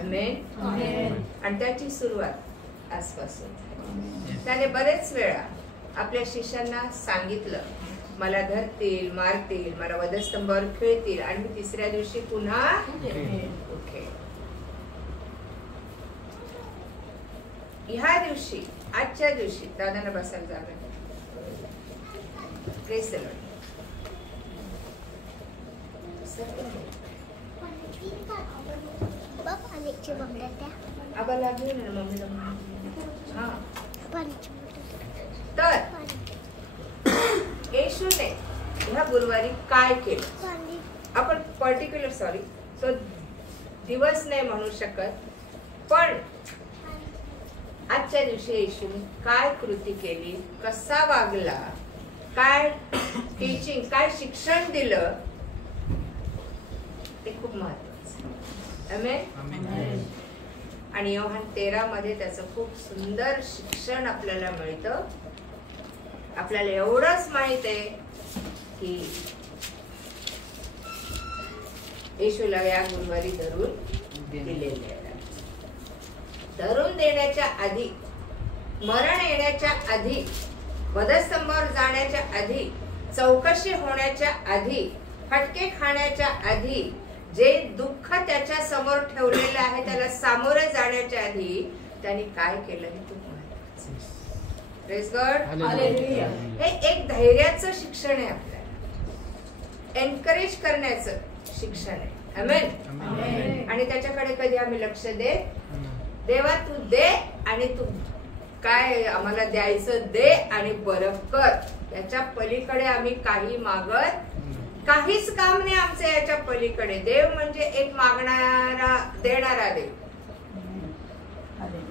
आमेन. आणि त्याची सुरुवात आजपासून झाली. त्याने बरेच वेळा आपल्या शिष्यांना सांगितलं, मला धरतील, मारतील, मला वधस्तंभावर खेळतील आणि मी तिसऱ्या दिवशी पुन्हा उठेन. ह्या दिवशी, आजच्या दिवशी दादांना बसायला जागा. Praise the Lord. आबाला घेऊन ना मम्मीला. हा, तर येशूने ह्या गुरुवारी काय केलं आपण पर्टिक्युलर सो दिवस नाही म्हणू शकत, पण आजच्या दिवशी येशूने काय कृती केली, कसा वागला, काय टीचिंग, काय शिक्षण दिलं, ते खूप महत्वाचं. आमेन. आणि योहान 13 मध्ये त्याचं खूप सुंदर शिक्षण आपल्याला मिळतं. आपल्याला एवढंच माहित आहे की येशूला या गुरुवारी धरून दिलेले. धरून देण्याच्या आधी, मरण येण्याच्या आधी, वधस्तंभावर जाण्याच्या आधी, चौकशी होण्याच्या आधी, फटके खाण्याच्या आधी, जे दुःख त्याच्या समोर ठेवलेलं आहे त्याला सामोरे जाण्याच्या आधी त्यांनी काय केलं हे खूप महत्त्वाचं. Praise God. हालेलुया. हे एक धैर्याचं शिक्षण आहे, आपल्याला एनकरेज करण्याचं शिक्षण आहे. आमेन. आणि त्याच्याकडे कधी आम्ही लक्ष देवा तू दे आणि तू काय आम्हाला द्यायचं दे आणि बरं कर. याच्या पलीकडे आम्ही काही मागत, काहीच काम नाही आमचं याच्या पलीकडे. देव म्हणजे एक मागणारा, देणारा देव,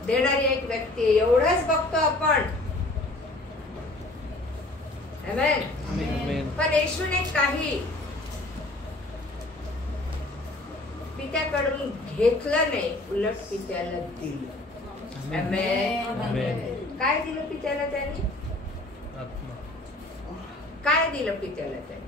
देणारी एक व्यक्ती, एवढंच बघतो आपण. आमेन. पण येशूने काही पित्याकडून घेतलं नाही, उलट पित्याला दिलं. आमेन. काय दिलं पित्याला त्यांनी? काय दिलं पित्याला त्यांनी?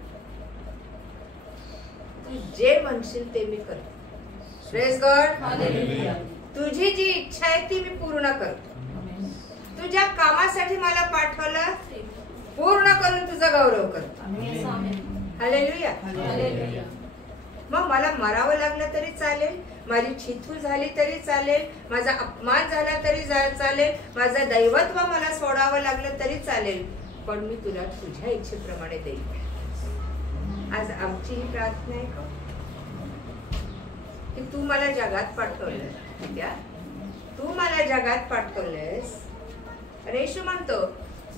तू जे म्हणशील ते मी करतो. Praise God. हालेलुया. तुझी जी इच्छा आहे ती मी पूर्ण करतो. तुझ्या कामासाठी मला पाठवलं, पूर्ण करून तुझा गौरव करतो. हालेलुया. हालेलुया. मग मला मरावं लागलं तरी चालेल, माझी छिथू झाली तरी चालेल, माझा अपमान झाला तरी चालेल, माझं दैवत्व मला सोडावं लागलं तरी चालेल, पण मी तुला तुझ्या इच्छेप्रमाणे देईन. आज आमची ही प्रार्थना आहे का की तू मला जगात पाठवलं, तू मला जगात पाठवलंस. येशू म्हणतो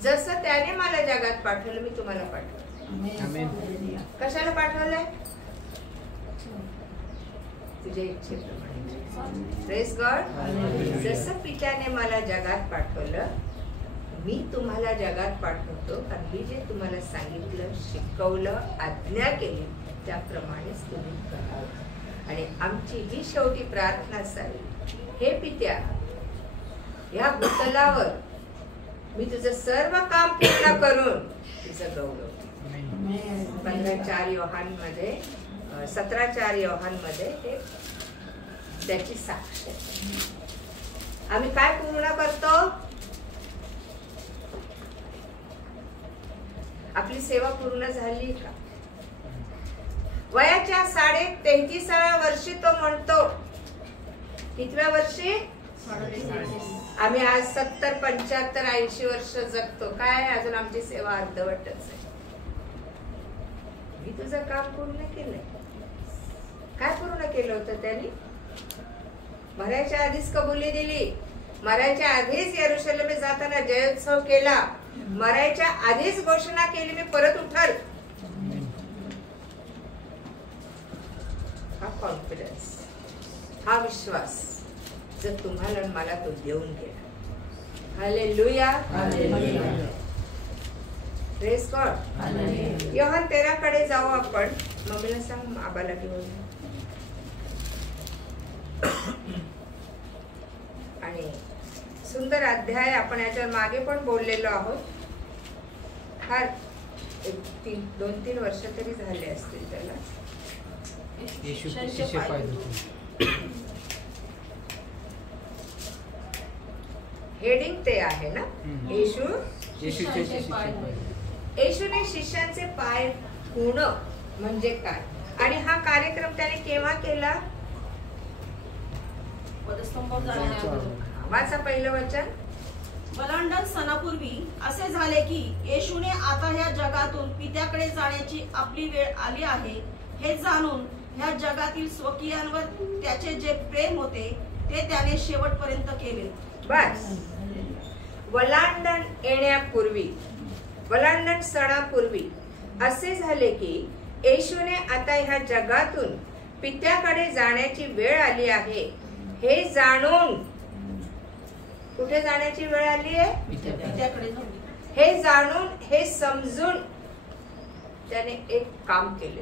जसं त्याने मला जगात पाठवलं मी तुम्हाला पाठवलं. कशाला पाठवलंय? तुझ्या इच्छेप्रमाणे. Praise God. जसं पित्याने मला जगात पाठवलं मी तुम्हाला जगात पाठवतो, कारण मी जे तुम्हाला सांगितलं, शिकवलं, आज्ञा केली त्याप्रमाणेच तुम्ही करावं. आणि आमची ही शेवटी प्रार्थना असावी, हे पित्या या भूतलावर मी तुझं सर्व काम पूर्ण करून तुझं गौरव. 15:4 योहान मध्ये 17:4 योहान मध्ये हे त्याची साक्ष आहे. आम्ही काय पूर्ण करतो? आपली सेवा पूर्ण झाली का? वयाच्या 33व्या वर्षी तो म्हणतो, कितव्या वर्षी? आम्ही आज 70, 75, 80 वर्ष जगतो. काय अजून आमची सेवा अर्धवटच आहे. मी तुझं काम पूर्ण केलंय. काय पूर्ण केलं होतं त्यांनी? मरायच्या आधीच कबुली दिली, मरायच्या आधीच यरुशलेम जाताना जयोत्सव केला, मरायच्या आधीच घोषणा केली मी परत उठल. हा कॉन्फिडन्स, हा विश्वास जर तुम्हाला मला तो देऊन गेला. हालेलुया. हालेलुया. Praise God. योहान 13 कडे जाऊ आपण. मम्मीला सांग आबाला घेऊन. आणि सुंदर अध्याय आपण याच्या मागे पण बोललेलो आहोत. फार 2-3 वर्ष तरी झाले असतील त्याला. हेडिंग ते आहे ना, येशूने शिष्यांचे पाय धुणं म्हणजे काय, आणि हा कार्यक्रम त्याने केव्हा केला? वाचा पहिलं वचन. वलांडण सणापूर्वी असे झाले की येशूने आता ह्या जगातून पित्याकडे जाण्याची आपली वेळ आली आहे हे जाणून ह्या जगातील स्वकीयांवर त्याचे जे प्रेम होते ते त्याने शेवटपर्यंत केले. बस. वलांडण येण्यापूर्वी, वलांडण सणापूर्वी असे झाले की येशूने आता ह्या जगातून पित्याकडे जाण्याची वेळ आली आहे हे जाणून. कुठे जाण्याची वेळ आली आहे? पित्याकडे. हे जाणून, हे समजून त्याने एक काम केले.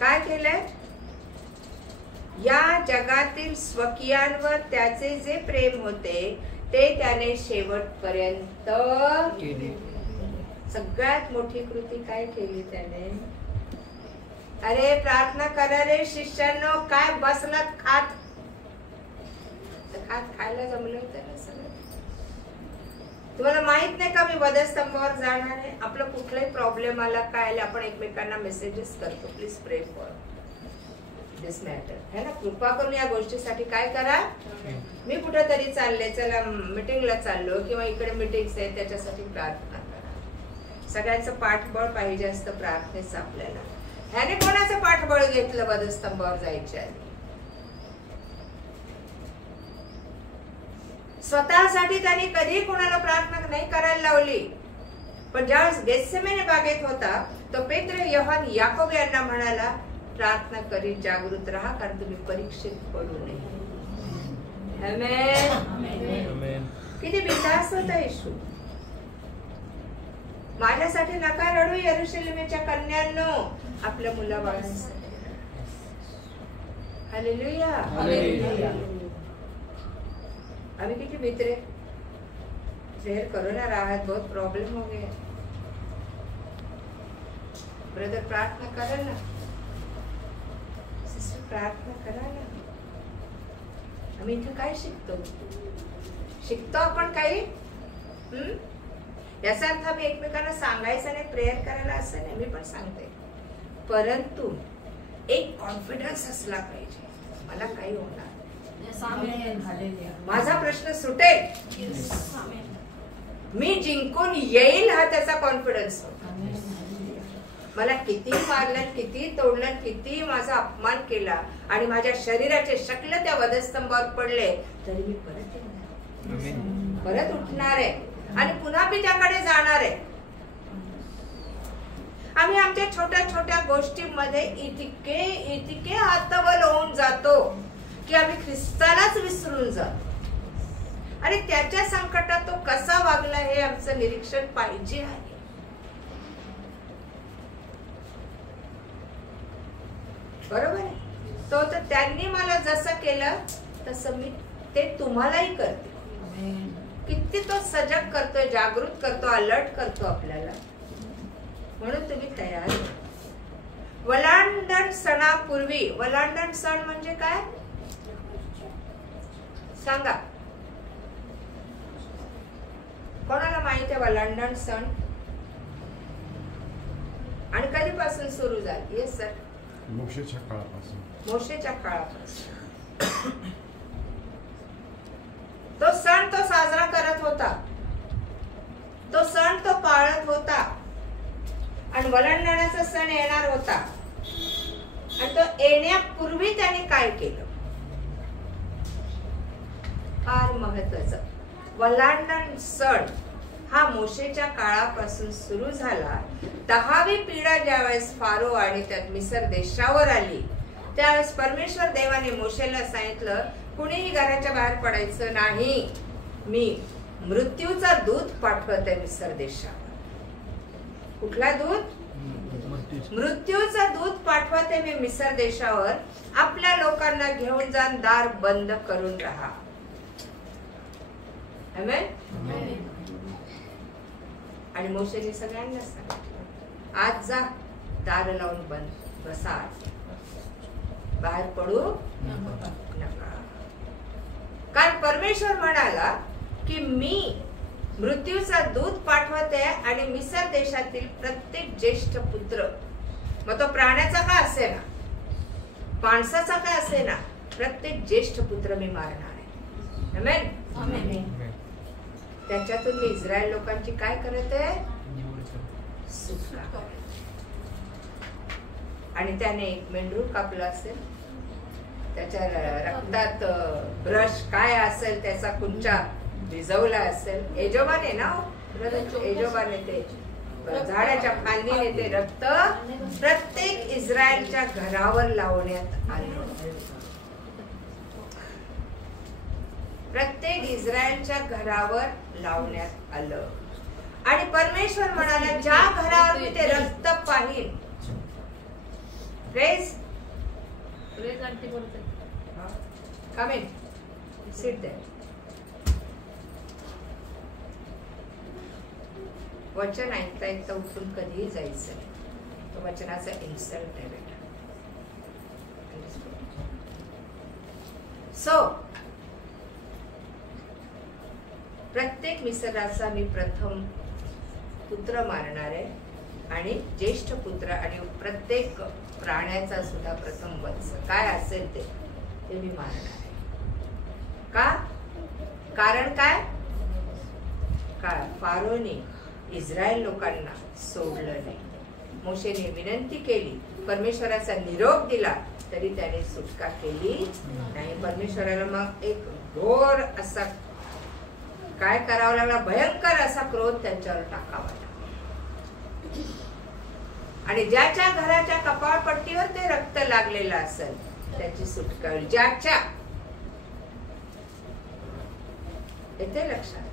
काय केलंय? या जगातील स्वकीयांवर त्याचे जे प्रेम होते ते त्याने शेवटपर्यंत केले. सगळ्यात मोठी कृती काय केली त्याने? अरे प्रार्थना करा रे शिष्यांनो, काय बसलात खात? खायला जमलं होतं ना सगळं. तुम्हाला माहित नाही का मी वधस्तंभावर जाणार आहे? आपलं कुठलाही प्रॉब्लेम आला काय आला आपण एकमेकांना मेसेजेस करतो, प्लीज प्रे फॉर दिस मॅटर, है ना. कृपा करून या गोष्टीसाठी काय करा. मी कुठेतरी चालले, चला मीटिंगला चाललो किंवा इकडे मीटिंग्स आहेत त्याच्यासाठी प्रार्थना करा. सगळ्यांचं पाठबळ पाहिजे असतं प्रार्थनेचं आपल्याला. ह्याने कोणाचं पाठबळ घेतलं वधस्तंभावर जायच्या आधी? स्वतःसाठी त्यांनी कधी कोणाला प्रार्थना नाही करायला लावली. पण ज्यावेळेस गेत्सेमने बागेत होता तो पेत्र, योहान, याकोब यांना म्हणाला प्रार्थना करीत जागृत राहा कारण तुम्ही परीक्षेत पडू नये. आमेन. किती बिनधास्त होता येशू. माझ्यासाठी नका रडू यरूशलेमेच्या कन्यांनो, आपल्या मुलाबाळांसाठी. हालेलुया. अभी किती मित्र शेयर करो ना, राहत बहुत प्रॉब्लेम हो गया. ब्रदर प्रार्थना करा ना, सिस्टर प्रार्थना करा ना. आम्ही इथं काय शिकतो आपण काही. याचा अर्थ आम्ही एकमेकांना सांगायचं नाही, प्रेयर करायला असं नाही, मी पण सांगते. परंतु एक कॉन्फिडन्स असला पाहिजे, मला काही होणार, माझा प्रश्न सुटेल, मी जिंकून येईल, हा त्याचा कॉन्फिडन्स होता. मला किती मारलं, किती तोडलं, किती माझा अपमान केला आणि माझ्या शरीराचे शकल त्या वधस्तंभावर पडले तरी मी परत येणार, परत उठणार आहे आणि पुन्हा मी त्याकडे जाणार आहे. आम्ही आमच्या छोट्या छोट्या गोष्टींमध्ये इतके हतबल होऊन जातो की आम्ही ख्रिस्तालाच विसरून जातो आणि त्याच्या संकटात तो कसा वागला हे आमचं निरीक्षण पाहिजे आहे. बरोबर आहे. तो तर त्यांनी मला जसं केलं तसं मी ते तुम्हालाही करते. किती तो सजग करतोय, जागृत करतो, अलर्ट करतो आपल्याला. म्हणून तुम्ही तयार व्हा. वलांडण सणापूर्वी, वलांडण सण म्हणजे काय सांगा, कोणाला माहिती आहे वलांडण सण आणि कधीपासून सुरू झाला? Yes sir. मोशेच्या काळापासून. मोशेच्या काळापासून तो सण तो साजरा करत होता, तो सण तो पाळत होता आणि वलांडणाचा सण येणार होता. आणि तो येण्यापूर्वी त्याने काय केलं? फार महत्वाचं. वलांडण सण हा मोशेच्या काळापासून सुरू झाला. 10वी पिढा ज्यावेळेस फारो आणि त्यात मिसर देशावर आली त्यावेळेस परमेश्वर देवाने मोशेला सांगितलं कुणीही घराच्या बाहेर पडायचं नाही, मी मृत्यूचा दूत पाठवते मिसर देशावर. कुठला दूत? मृत्यूचा दूत पाठवते मी मिसर देशावर. आपल्या लोकांना घेऊन जाऊन दार बंद करून राहा. आमेन. आणि मोशेने सगळ्यांना सांगितलं आज जा, दार लावून बंद बसा, बाहेर पडू नका. कारण परमेश्वर म्हणाला की मी मृत्यूचा दूत पाठवते आणि मिसर देशातील प्रत्येक ज्येष्ठ पुत्र, मग तो प्राण्याचा का असेना, माणसाचा का असेना, प्रत्येक ज्येष्ठ पुत्र मी मारणार आहे. आमेन. त्याच्यातून मी इस्रायल लोकांची काय करत आहे, सुटका करत. आणि त्याने एक मेंढरू कापला असेल, त्याच्या रक्तात ब्रश काय असेल त्याचा कुंचा भिजवला असेल. एजोबाने ना, एजोबाने ते झाडाच्या फांदीने ते रक्त प्रत्येक इस्रायलच्या घरावर लावण्यात आलं. प्रत्येक इस्रायलच्या घरावर लावण्यात आलं. आणि परमेश्वर म्हणाला, ज्या घरावर मी ते रक्त पाहीन, प्रेज आंटी बोलते, कम इन, सिट देयर. वचन ऐकता ऐकता उठून कधीही जायचं नाही. तो वचनाचा इन्सल्ट आहे बेटा. सो प्रत्येक मिसराचा मी प्रथम पुत्र मारणार आहे आणि ज्येष्ठ पुत्र आणि प्रत्येक प्राण्याचा सुद्धा प्रथम वत्स काय असेल ते मी मारणार आहे. का? कारण काय? फारोने इस्रायल लोकांना सोडलं नाही. मोशेने विनंती केली, परमेश्वराचा निरोप दिला, तरी त्याने सुटका केली नाही. परमेश्वराला मग एक घोर असा काय करावा लागला, भयंकर असा क्रोध त्यांच्यावर टाकावा लागला. आणि ज्याच्या घराच्या कपाळपट्टीवर ते रक्त लागलेलं असेल त्याची सुटका होईल. ज्याच्या, येते लक्षात,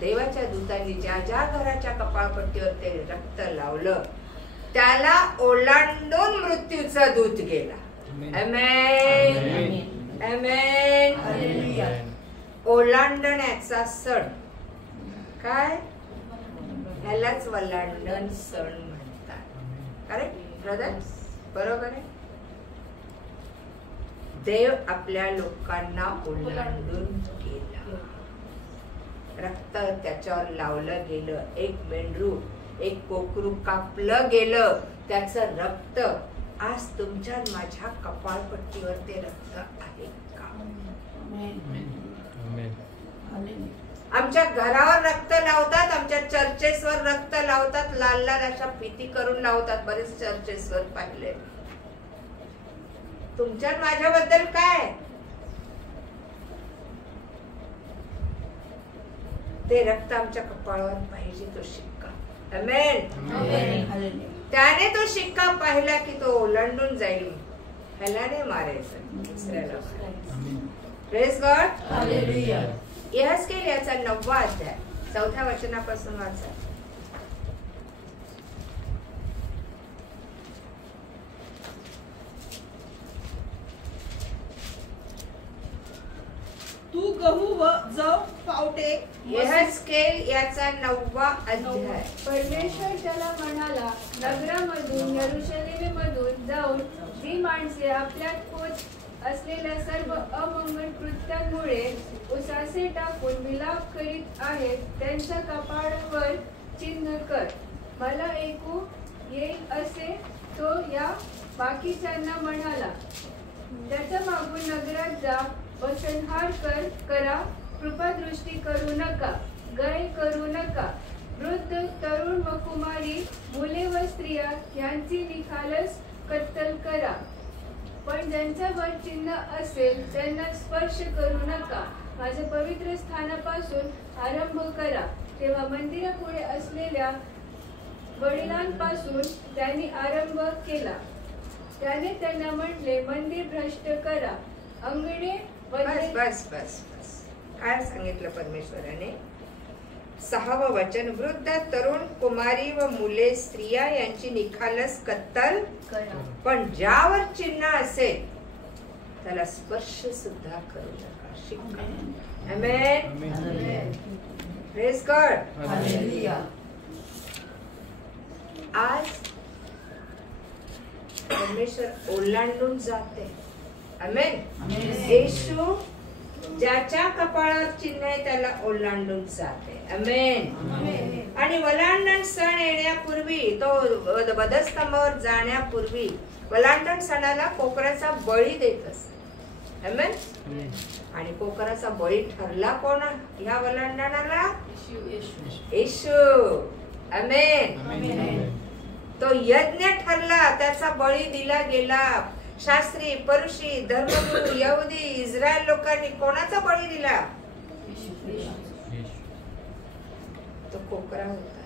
देवाच्या दूतांनी ज्या ज्या घराच्या कपाळपट्टीवर ते रक्त लावलं त्याला ओलांडून मृत्यूचा दूत गेला. आमेन. आमेन. ओलांडण्याचा सण काय, ह्यालाच वलांडण सण म्हणतात. Correct brother? बरोबर आहे. देव आपल्या लोकांना ओलांडून गेला, रक्त त्याच्यावर लावलं गेलं, एक मेंढरू, एक कोकरू कापलं गेलं, त्याचं रक्त आज तुमच्या माझ्या कपाळपट्टीवर ते रक्त आहे का? आमच्या घरावर रक्त लावतात, आमच्या चर्चेसवर रक्त लावतात, लाल लाल अशा फिती करून लावतात. बरेच चर्चेसवर पाहिले. तुमच्या माझ्याबद्दल काय? ते रक्त आमच्या कपाळावर पाहिजे, तो शिक्का. आमेन. त्याने तो शिक्का पाहिला की तो ओलांडून जाईल. ह्याला नाही मारायचं, दुसऱ्याला मारायचं. Praise God. हालेलुया. यहेजकेल याचा 9वा अध्याय 4थ्या वचनापासून वाचा. तू गहू व जव पावटे. यहेजकेल याचा 9वा अध्याय. परमेश्वर त्याला म्हणाला, नगरामधून यरूशलेममधून जाऊन जी माणसे आपल्यात पोच असलेल्या सर्व अमंगल कृत्यांमुळे उसासे टाकून विलाप करीत आहेत त्यांच्या कपाळावर चिन्ह कर. मला ऐकू येईल असे तो या बाकीच्यांना म्हणाला. त्याच्या मागून नगरात जा व संहार करा. कृपादृष्टी करू नका, गय करू नका. वृद्ध, तरुण व कुमारी, मुले व स्त्रिया यांची निखालस कत्तल करा. पण ज्यांच्यावर चिन्ह असेल त्यांना स्पर्श करू नका. माझ्या पवित्र स्थानापासून आरंभ करा. तेव्हा मंदिरापुढे असलेल्या वडिलांपासून त्यांनी आरंभ केला. त्याने त्यांना म्हटले, मंदिर भ्रष्ट करा. अंगणे बस बस बस बस. काय सांगितलं परमेश्वराने? 6वं वचन. वृद्ध, तरुण, कुमारी व मुले, स्त्रिया यांची निखालस कत्तल करा. पण ज्यावर चिन्ह असेल त्याला स्पर्श सुद्धा करू नका. शिक्का. आमेन. Praise God. हालेलुया. आज परमेश्वर ओलांडून जाते. आमेन. येशू ज्याच्या कपाळावर चिन्ह आहे त्याला ओलांडून जाते. आमेन. आणि वलांडण सण येण्यापूर्वी, तो वधस्तंभावर जाण्यापूर्वी वलांडण सणाला कोकराचा बळी देत असत. आमेन. आणि कोकराचा बळी ठरला कोण ह्या वलांडणाला? येशू. आमेन. तो यज्ञ ठरला, त्याचा बळी दिला गेला. शास्त्री, परुषी, धर्मगुरू, यहुदी, इस्रायल लोकांनी कोणाचा बळी दिला? तो कोकरा होता.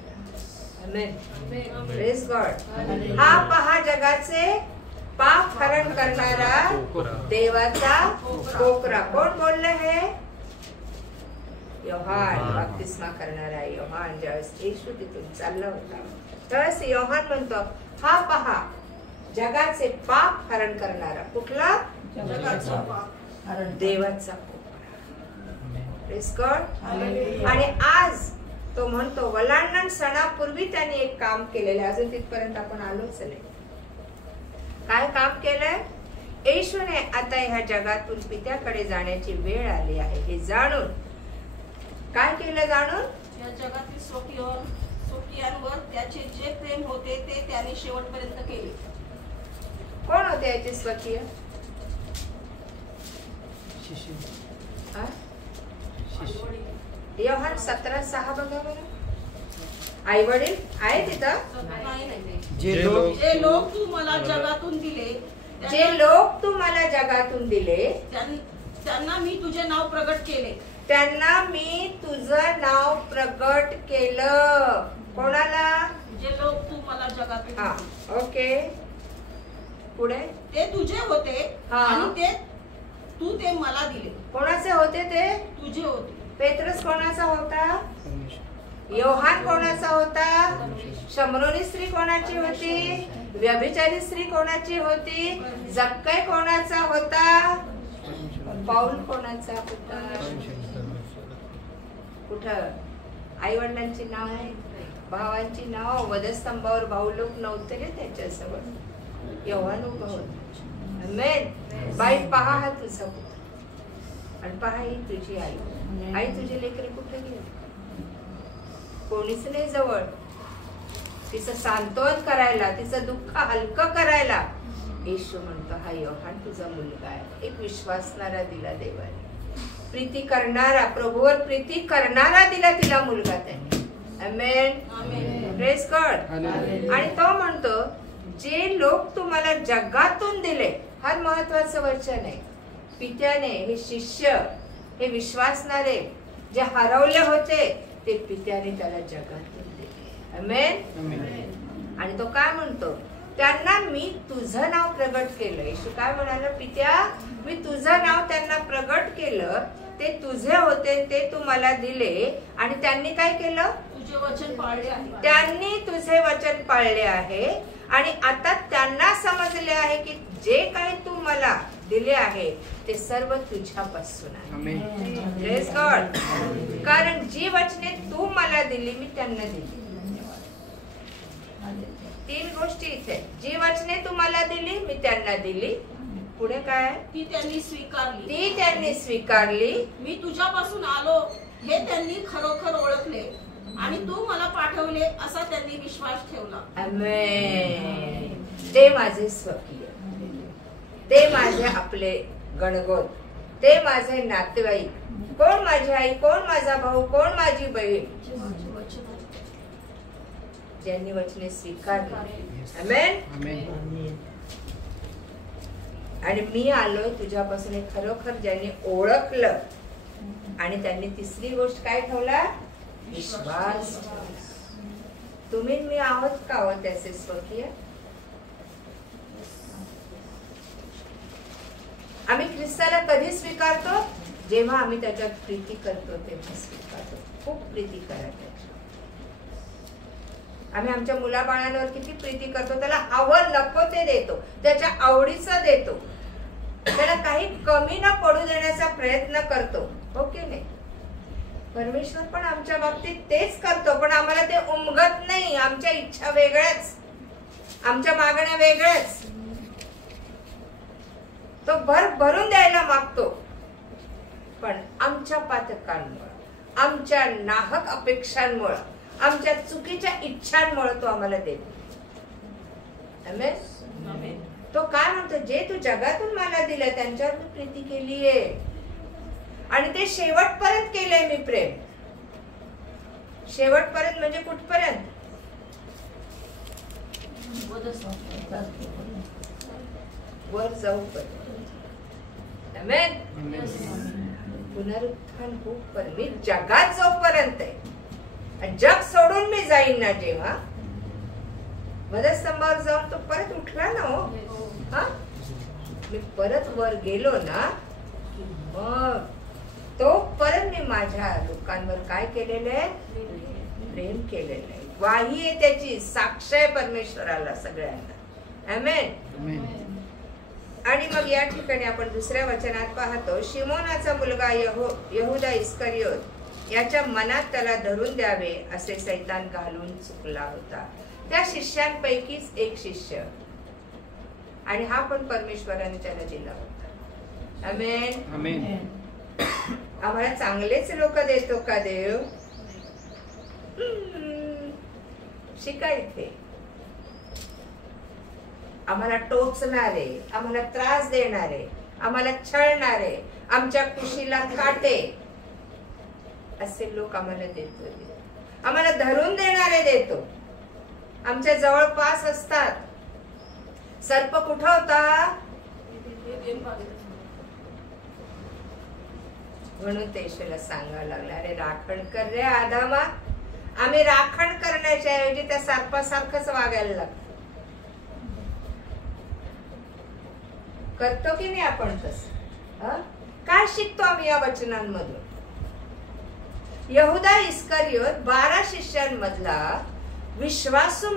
आमेन. Praise God. हा पहा जगाचे पाप हरण करणारा देवाचा कोकरा. कोण बोललं हे? योहान. बप्तिस्मा करणारा योहान ज्यावेळेस येशू तिथून चालला होता त्यावेळेस योहान म्हणतो, हा पहा जगाचे पाप हरण करणारा. कुठला? जगाचा पाप देवाचा कोकरा. Praise God. आणि आज तो म्हणतो वलांडण सणापूर्वी त्यांनी एक काम केलेलं आहे. अजून तिथपर्यंत आपण आलोच नाही. काय काम केलंय? येशूने आता ह्या जगातून पित्याकडे जाण्याची वेळ आली आहे हे जाणून काय केलं? जाणून या जगातील स्वकीयांवर त्याचे जे प्रेम होते ते त्याने शेवटपर्यंत केले. कोण होते याचे स्वकीय? योहान 17:6 बघा बरं. आई वडील आहे तिथं. जे लोक तू मला जगातून दिले, जे लोक तू मला जगातून दिले त्यांना मी तुझे नाव प्रगट केले. त्यांना मी तुझं नाव प्रगट केलं. कोणाला? जे लोक तू मला जगातून हा. ओके. पुढे ते तुझे होते हा. आणि तू ते मला दिले. कोणाचे होते ते? तुझे होते. पेत्रस कोणाचा होता? योहान कोणाचा होता? शमरोनी स्त्री कोणाची होती? व्यभिचारी स्त्री कोणाची होती? जक्कई कोणाचा होता? पाऊल कोणाचा होता? कुठं? आई वडिलांची नाव, भावांची नाव. वधस्तंभावर भाऊ लोक नव्हते रे त्याच्यासोबत. योहान उभा होता. आमेन. बाई पहा हा तुझा पुत्र आणि पहा ही तुझी आई. आई तुझे लेकरे कुठे गेले? कोणीच नाही जवळ. तिचं सांत्वन करायला, तिचं दुःख हलकं करायला. येशू म्हणतो हा योहान तुझा मुलगा आहे. एक विश्वासणारा दिला देवाने, प्रीती करणारा, प्रभूवर प्रीती करणारा दिला तिला मुलगा त्याने. आमेन. Praise God. आणि तो म्हणतो जे लोक तुम्हाला जगातून दिले. फार महत्वाचं वचन आहे. पित्याने हे शिष्य, हे विश्वासणारे जे हरवले होते ते पित्याने त्याला जगातून दिले. आमेन. आणि तो काय म्हणतो? त्यांना मी तुझं नाव प्रगट केलं. येशू काय म्हणाला? पित्या मी तुझं नाव त्यांना प्रगट केलं. ते तुझे होते, ते तू मला दिले. आणि त्यांनी काय केलं? तुझे वचन पाळले आहे. त्यांनी तुझे वचन पाळले आहे. आणि आता त्यांना समजले आहे की जे काही तू मला दिले आहे ते सर्व तुझ्यापासून आहे. Praise God. कारण जी वचने तू मला दिली मी त्यांना दिली. 3 गोष्टी इथे. जी वचने तू मला दिली मी त्यांना दिली. पुढे काय? ती त्यांनी स्वीकारली. ती त्यांनी स्वीकारली. मी तुझ्यापासून आलो हे त्यांनी खरोखर ओळखले आणि तू मला पाठवले असा त्यांनी विश्वास ठेवला. आमेन. ते माझे स्वकीय, ते माझे आपले गणगोत, ते माझे नातेवाईक. कोण माझी आई, कोण माझा भाऊ, कोण माझी बहीण? ज्यांनी वचने स्वीकारली. आमेन. आणि मी आलोय तुझ्यापासून हे खरोखर ज्यांनी ओळखलं. आणि त्यांनी तिसरी गोष्ट काय ठेवला? विश्वास. तुम्ही मी आहोत का हो त्याचे स्वकीय? आम्ही ख्रिस्ताला कधी स्वीकारतो? जेव्हा आम्ही त्याच्यात प्रीती करतो तेव्हा स्वीकारतो. खूप प्रीती करा त्याच्यात. आम्ही आमच्या मुलाबाळांवर किती प्रीती करतो. त्याला हवं नको ते देतो, त्याच्या आवडीचं देतो, त्याला काही कमी न पडू देण्याचा प्रयत्न करतो. हो की नाही? परमेश्वर पण आमच्या बाबतीत तेच करतो. पण आम्हाला ते उमगत नाही. आमच्या इच्छा वेगळ्याच, आमच्या मागण्या वेगळ्याच. तो भरून द्यायला मागतो पण घातकांमुळे, आमच्या नाहक अपेक्षांमुळे, आमच्या चुकीच्या इच्छांमुळे तो आम्हाला देतो. आमेन. तो काय म्हणतो, जे तू जगातून मला दिलं त्यांच्यावर मी प्रीती केलीये आणि ते शेवटपर्यंत केलंय मी प्रेम. शेवटपर्यंत म्हणजे कुठपर्यंत? वर जाऊपर्यंत. आमेन. पुनरुत्थान होईपर्यंत, मी जगात जोपर्यंत आहे, जग सोडून मी जाईन ना, जेव्हा वधस्तंभावर जाऊन तो परत उठला ना, हो हा, मी परत वर गेलो ना, मग तो परत मी माझ्या लोकांवर काय केलेलं आहे? प्रेम केलेलं आहे. वाही आहे त्याची, साक्ष आहे परमेश्वराला सगळ्यांना. आमेन. आणि मग या ठिकाणी आपण दुसऱ्या वचनात पाहतो, शिमोनाचा मुलगा यहूदा इस्करियोत याच्या मनात त्याला धरून द्यावे असे सैतान घालून चुकला होता. त्या शिष्यांपैकीच एक शिष्य, आणि हा पण परमेश्वराने त्याला दिला होता. आमेन. आमेन. आम्हाला चांगलेच लोक देतो का देव? शिका इथे. आम्हाला टोचणारे, आम्हाला त्रास देणारे, आम्हाला छळणारे, आमच्या खुशीला काटे असे लोक आम्हाला देतो. आम्हाला धरून देणारे देतो, आमच्या जवळपास असतात. सर्प कुठं होता? म्हणून ते येशूला सांगायला लागला, अरे राखण कर रे आदामा. आम्ही राखण करण्याच्या ऐवजी त्या सर्पासारखंच वागायला लागतो. करतो की नाही आपण तसं? काय शिकतो आम्ही या वचनांमधून? यहूदा इस्करियोत 12 शिष्यांमधला विश्वासू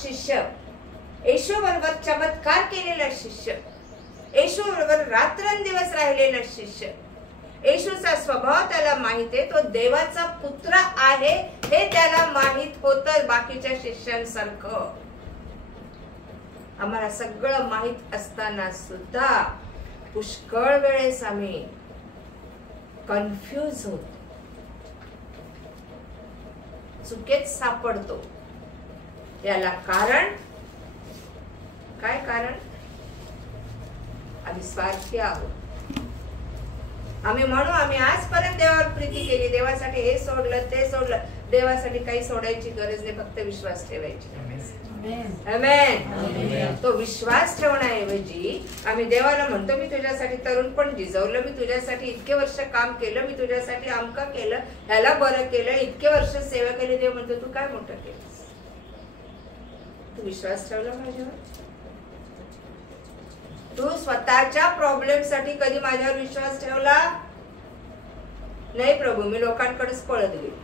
शिष्य, येशू बरोबर चमत्कार केलेला शिष्य, येशू बरोबर रात्रंदिवस राहिलेला शिष्य, येशूचा स्वभाव त्याला माहित आहे, तो देवाचा पुत्र आहे हे त्याला माहित होतं. बाकीच्या शिष्यांसारखं आम्हाला सगळं माहित असताना सुद्धा पुष्कळ वेळेस आम्ही कन्फ्यूज होतो, चुकीत सापडतो. याला कारण काय? कारण आम्ही स्वार्थी आहोत. आम्ही म्हणू आम्ही आजपर्यंत देवावर प्रीती केली, देवासाठी हे सोडलं ते सोडलं. देवासाठी काही सोडायची गरज नाही, फक्त विश्वास ठेवायची. आमेन. तो विश्वास ठेवण्याऐवजी आम्ही देवाला म्हणतो, मी तुझ्यासाठी तरुणपण जिजवलं, मी तुझ्यासाठी इतके वर्ष काम केलं, मी तुझ्यासाठी आमका केलं, ह्याला बरं केलं, इतके वर्ष सेवा केली. देव म्हणतो, तू काय मोठं केलंस? तू विश्वास ठेवला माझ्यावर? तू स्वतःच्या प्रॉब्लेम साठी कधी माझ्यावर विश्वास ठेवला नाही? प्रभू, मी लोकांकडेच पळत गेलो.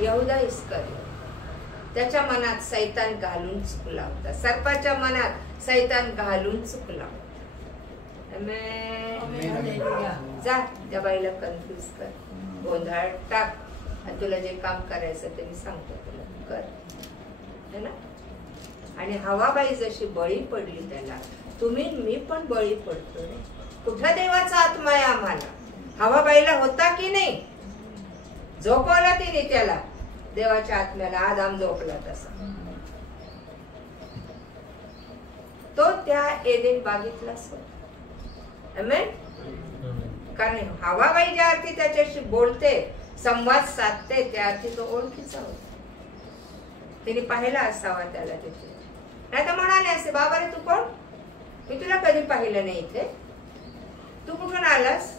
यहूदा इस्करियोत त्याच्या मनात सैतान घालून चुकला होता. सर्पाच्या मनात सैतान घालून चुकला होता. जा त्या बाईला कन्फ्युज कर, गोंधळ टाक, आणि तुला जे काम करायचं ते मी सांगतो तुला कर, है ना? आणि हवाबाई जशी बळी पडली त्याला, तुम्ही मी पण बळी पडतो रे. कुठं देवाचा आत्मा आहे आम्हाला? हवाबाईला होता की नाही? झोपवला तिने त्याला, देवाच्या आत्म्याला. आदाम झोपला तसा. तो त्या एदेन बागेतलाच होता. आमेन. कारण हवाबाई ज्या अर्थी त्याच्याशी बोलते, संवाद साधते, त्या अर्थी तो ओळखीचा होता. तिने पाहिला असावा त्याला तिथे. नाही तर म्हणाले असते, बाबा रे तू कोण? मी तुला कधी पाहिलं नाही इथे, तू कुठून आलास?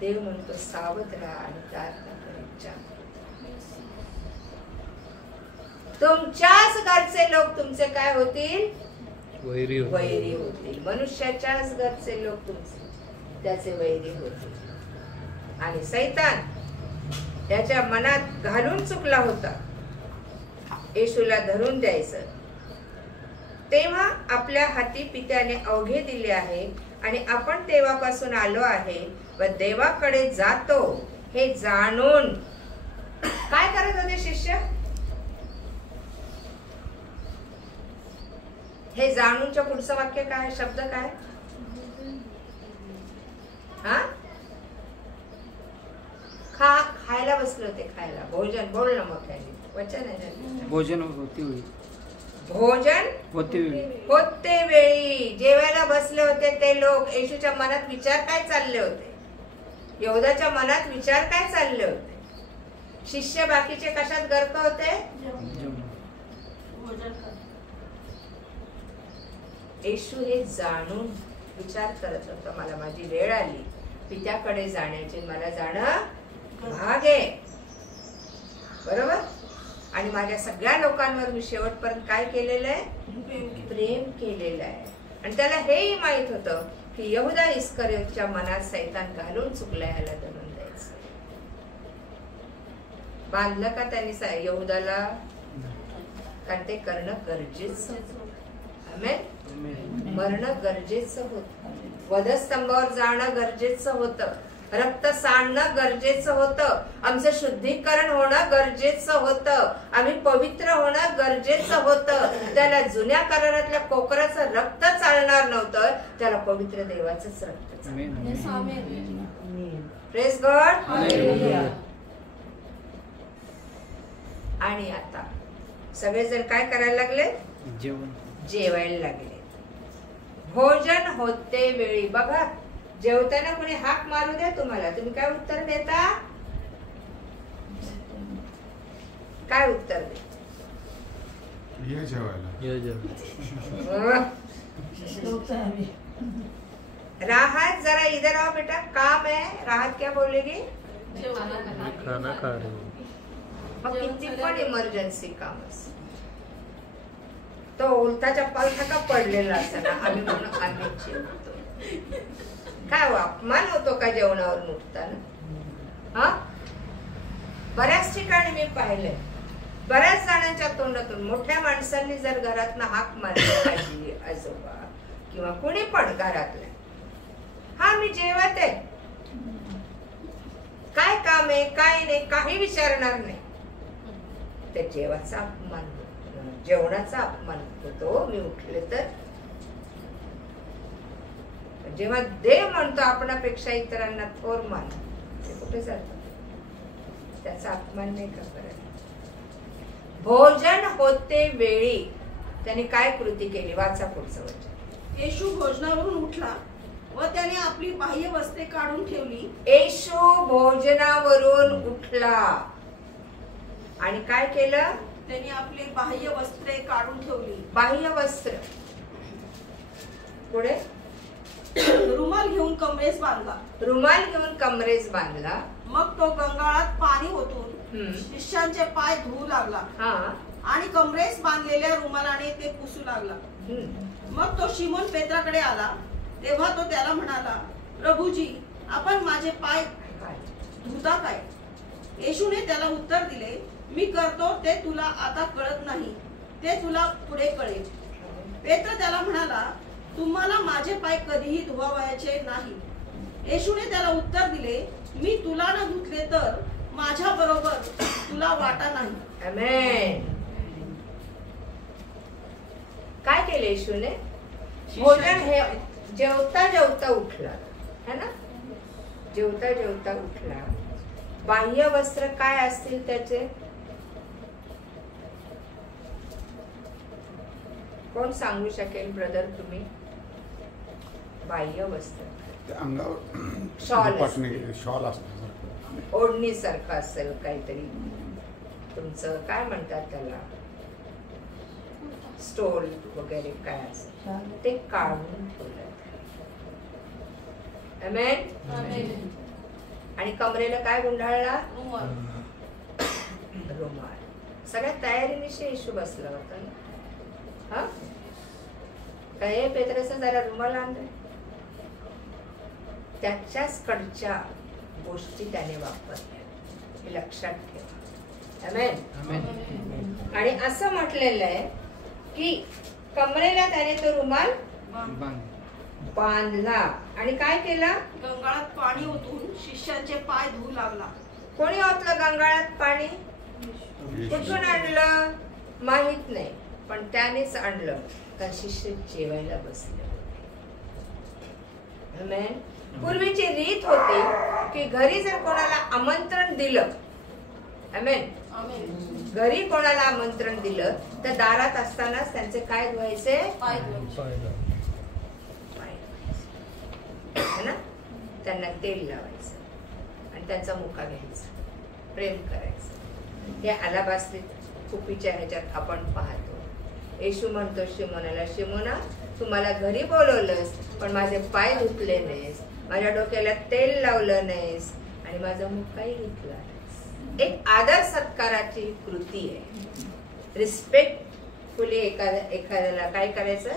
देव म्हणतो, सावध राहा आणि प्रार्थना करीत जा. तुमच्याच घरचे लोक तुमचे काय होतील? वैरी होतील. मनुष्याच्याच घरचे लोक तुमचे त्याचे वैरी होतील. आणि सैतान त्याच्या मनात घालून चुकला होता येशूला धरून द्यायचं. तेव्हा आपल्या हाती पित्याने अवघे दिले आहे आणि आपण देवापासून आलो आहे व देवाकडे जातो हे जाणून काय करत होते शिष्य? हे जाणूनच्या पुढचं वाक्य काय, शब्द काय? हा, खायला बसले होते, खायला, भोजन. बोल ना मोठ्याने, वचन आहे. भोजन होते वेळी, भोजन होते वेळी जेवायला बसले होते ते लोक. येशूच्या मनात विचार काय चालले होते? यहूदाच्या मनात विचार काय चालले होते? शिष्य बाकीचे कशात गर्क होते? येशू हे जाणून विचार करत होता, मला माझी वेळ आली पित्याकडे जाण्याची, मला जाणं भाग आहे, बरोबर. आणि माझ्या सगळ्या लोकांवर मी शेवटपर्यंत काय केलेलं आहे? प्रेम केलेलं आहे. आणि त्याला हेही माहित होतं की यहूदा इस्करियोतच्या मनात सैतान घालून चुकला, ह्याला धरून द्यायचं. बांधलं का त्यांनी यहूदाला? कारण ते करणं गरजेचं होतं. आमेन. मरणं गरजेचं होतं, वधस्तंभावर जाणं गरजेचं होतं, रक्त सांडणं गरजेचं होतं, आमचं शुद्धीकरण होणं गरजेचं होतं, आम्ही पवित्र होणं गरजेचं होतं. त्याला जुन्या करारातल्या कोकराचं रक्त चालणार नव्हतं, त्याला पवित्र देवाचंच रक्त चालणार. Praise God. आणि आता सगळेजण काय करायला लागले? जेवायला लागले. भोजन होते वेळी. बघा, जेवताना कोणी हाक मारू द्या तुम्हाला, तुम्ही काय उत्तर देता? काय उत्तर दे? ये जेवायला. राहत, जरा इधर आओ बेटा, काम है. राहत क्या बोलेगी? खाना खा रही. मग किती पण इमर्जन्सी काम असतं, तो उलटा चप्पल का पडलेला असताना आम्ही म्हणून आम्ही जेवतो. काय अपमान होतो का जेवणावर उठताना? हा, बऱ्याच ठिकाणी मी पाहिलंय, बऱ्याच जणांच्या तोंडातून मोठ्या माणसांनी जर घरातनं हाक मारली, आजी आजोबा किंवा कोणी पण घरातल्या, हा मी जेवत आहे, काय काम आहे काय नाही काही विचारणार नाही, त्या जेवाचा अपमान, जेवणाचा अपमान होतो. मी उठले तर जेव्हा देव म्हणतो आपणापेक्षा इतरांना थोर मान, ते कुठे जात? त्याचा अपमान नाही का करायला? भोजन होते वेळी त्याने काय कृती केली? वाचा पुढचं वचन. येशू भोजनावरून उठला व त्याने आपली बाह्य वस्त्रे काढून ठेवली. येशू भोजनावरून उठला आणि काय केलं? त्यांनी आपली बाह्य वस्त्रे काढून ठेवली. बाह्य वस्त्र पुढे रुमाल घेऊन कमरेस बांधला. रुमाल घेऊन कमरेस बांधला. मग तो गंगाळात पाणी ओतून शिष्यांचे पाय धुवू लागला आणि कमरेस बांधलेल्या रुमालाने ते पुसू लागला. मग तो शिमोन पेत्राकडे आला. तेव्हा तो त्याला म्हणाला, प्रभूजी, आपण माझे पाय धुता काय? येशूने त्याला उत्तर दिले, मी करतो ते तुला आता कळत नाही, ते तुला पुढे कळेल. पेत्र त्याला म्हणाला, तुम्हाला माझे पाय कधीही धुवावयाचे नाही. येशूने त्याला उत्तर दिले, मी तुला न धुतले तर माझ्या बरोबर तुला वाटा नाही. आमेन. काय केले येशूने? भोजन हे जेवता जेवता उठला है ना, जेवता जेवता उठला. बाह्य वस्त्र काय असतील त्याचे? कोण सांगू शकेल ब्रदर तुम्ही? बाह्य वस्त्र अंगावर शॉल, शॉल असतो, ओढणी सारखं असेल काहीतरी, तुमचं काय म्हणतात त्याला, स्टोल वगैरे काय असेल ते काढून ठेवलं. आमेन. आणि कमरेला काय गुंडाळला? रुमाल. सगळ्या तयारीनिशी येशू बसला होता ना. हा, काय पेत्राचा जरा रुमाल आणला. त्याच्याच कडच्या गोष्टी त्याने वापरल्या, हे लक्षात ठेवा. आमेन. आणि असं म्हटलेलं आहे की कमरेला त्याने तो रुमाल बांधला आणि काय केला? गंगाळात पाणी ओतून शिष्यांचे पाय धुवू लागला. कोणी ओतलं गंगाळात पाणी? कुठून आणलं माहित नाही, पण त्यानेच आणलं. कारण शिष्य जेवायला बसले होते. आमेन. पूर्वीची रीत होती की घरी जर कोणाला आमंत्रण दिलं, आमेन, घरी कोणाला आमंत्रण दिलं तर दारात असतानाच त्यांचे काय धुवायचे? पाय है ना. त्यांना तेल लावायचं आणि त्यांचा मुखा घ्यायचा, प्रेम करायचं. हे अलाबास्त्रित कुपीच्या ह्याच्यात आपण पाहतो. येशू म्हणतो शिमोनाला, शिमोना तू मला घरी बोलवलंस पण माझे पाय धुतले नाहीस, माझ्या डोक्याला तेल लावलं नाहीस आणि माझा मुखाही घेतला नाहीस. एक आदर सत्काराची कृती आहे. रिस्पेक्टफुली एखाद्याला काय करायचं?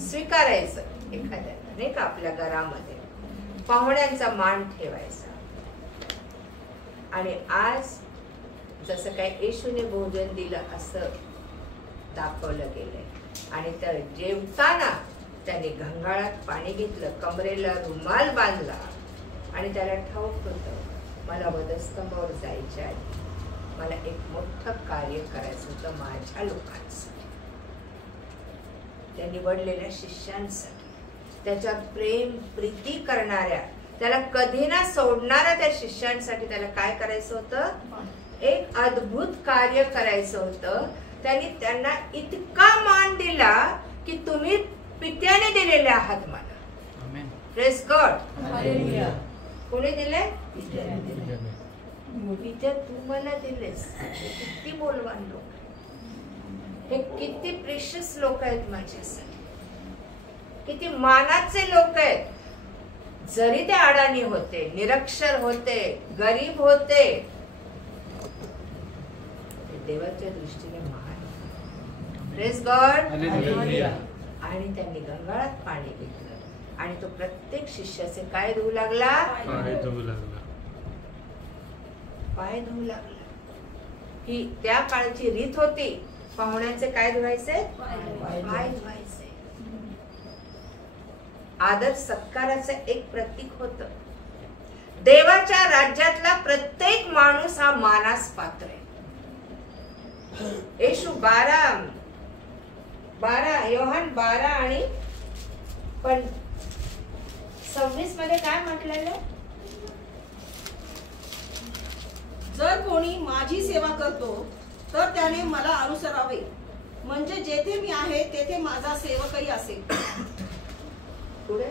स्वीकारायचं एखाद्याला, नाही का. आपल्या घरामध्ये पाहुण्यांचा मान ठेवायचा. आणि आज जसं काय येशूने भोजन दिलं असं दाखवलं गेलंय. आणि तर जेवताना त्याने घंगाळात पाणी घेतलं, कमरेला रुमाल बांधला आणि त्याला ठाऊक होतं मला वधस्तंभावर जायच्या आधी मला एक मोठं कार्य करायचं होतं माझ्या लोकांसाठी, त्या निवडलेल्या शिष्यांसाठी, त्याच्या प्रेम प्रीती करणाऱ्या, त्याला कधी ना सोडणाऱ्या त्या शिष्यांसाठी त्याला काय करायचं होतं? एक अद्भुत कार्य करायचं होतं. त्यांनी त्यांना इतका मान दिला की तुम्ही पित्याने दिलेले आहात मला. Praise God. कोणी दिले? पित्या तू मला दिलेस. किती बोलवान लोक, हे किती प्रेशियस लोक आहेत माझ्यासाठी, किती मानाचे लोक आहेत. जरी ते अडाणी होते, निरक्षर होते, गरीब होते, देवाच्या दृष्टीने महान. Praise God. आणि त्यांनी गंगाळात पाणी घेतलं आणि तो प्रत्येक शिष्याचे काय धुवू लागला? पाय धुवू लागला. ही त्या काळची रीत होती. पाहुण्यांचे काय धुवायचे? पाय धुवायचे. आदर सत्काराचं एक प्रतीक होतं. देवाच्या राज्यातला प्रत्येक माणूस हा मानास पात्र आहे. येशू 12 योहान 12 आणि 26 मध्ये काय म्हटलेलं? जर कोणी माझी सेवा करतो तर त्याने मला अनुसरावे, म्हणजे जेथे मी आहे तेथे माझा सेवकही असेल. पुढे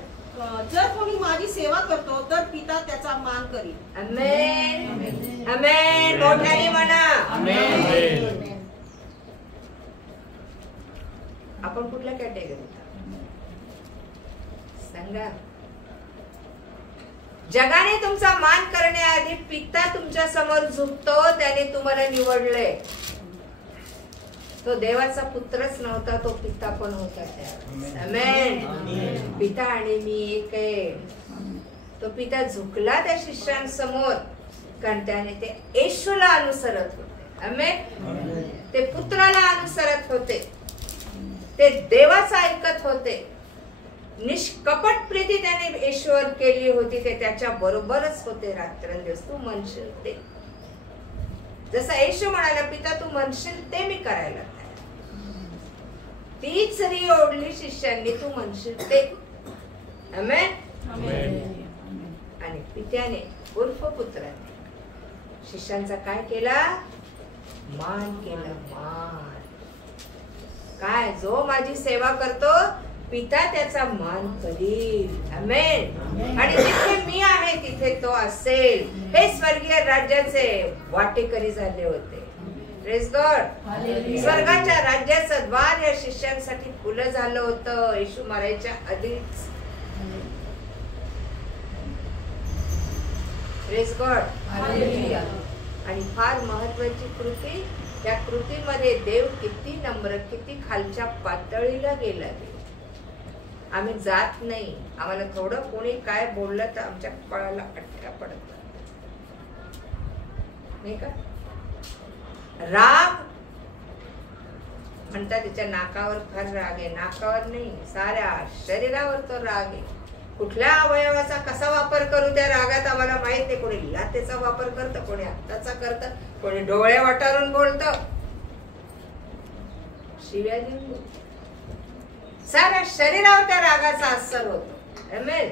जर कोणी माझी सेवा करतो तर पिता त्याचा मान करील. आमेन. आमेन. मोठ्याने म्हणा आमेन. आपण कुठल्या कॅटेगरीत सांगा? जगाने तुमचा मान करण्याआधी पिता तुमच्या समोर झुकतो. त्याने तुम्हाला निवडले. तो देवाचा पुत्रच नव्हता, तो पिता पण होता. आमेन. पिता आणि मी एक आहे. तो पिता झुकला त्या शिष्यांसमोर कारण त्याने ते येशूला अनुसरत होते. आमेन. ते पुत्राला अनुसरत होते, ते देवाचं ऐकत होते. निष्कपट प्रीती त्याने येशूवर केली होती. ते त्याच्या बरोबरच होते रात्रंदिवस. तू म्हणशील ते, जसं येशू म्हणाला, पिता तू म्हणशील ते मी करायला तयार. तीच री ओढली शिष्यांनी, तू म्हणशील ते. आमेन. आणि पित्याने उर्फ पुत्राने शिष्यांचा काय केला? मान केला. मान काय? जो माझी सेवा करतो पिता त्याचा मान करील. आमेन. आणि जिथे मी आहे तिथे तो असेल. हे स्वर्गीय राज्याचे वाटेकरी झाले होते. Praise God. स्वर्गाच्या राज्याचं द्वार या शिष्यांसाठी खुलं झालं होतं येशू मरायच्या आधीच. Praise God. आणि फार महत्वाची कृती, त्या कृतीमध्ये देव किती नम्र, किती खालच्या पातळीला गेला. आम्ही जात नाही. आम्हाला थोडं कोणी काय बोललं तर आमच्या कपाळाला अटका पडत नाही का? राग म्हणतात त्याच्या नाकावर फार राग आहे. नाकावर नाही, साऱ्या शरीरावर तो राग आहे. कुठल्या अवयवाचा कसा वापर करू त्या रागात आम्हाला माहित नाही. कोणी लातेचा वापर करतं, कोणी हाताचा करतं, कोणी डोळे वाटारून बोलतं. शिव्या देऊन बोलतो. साऱ्या शरीरावर त्या रागाचा असर होतो. आमेन.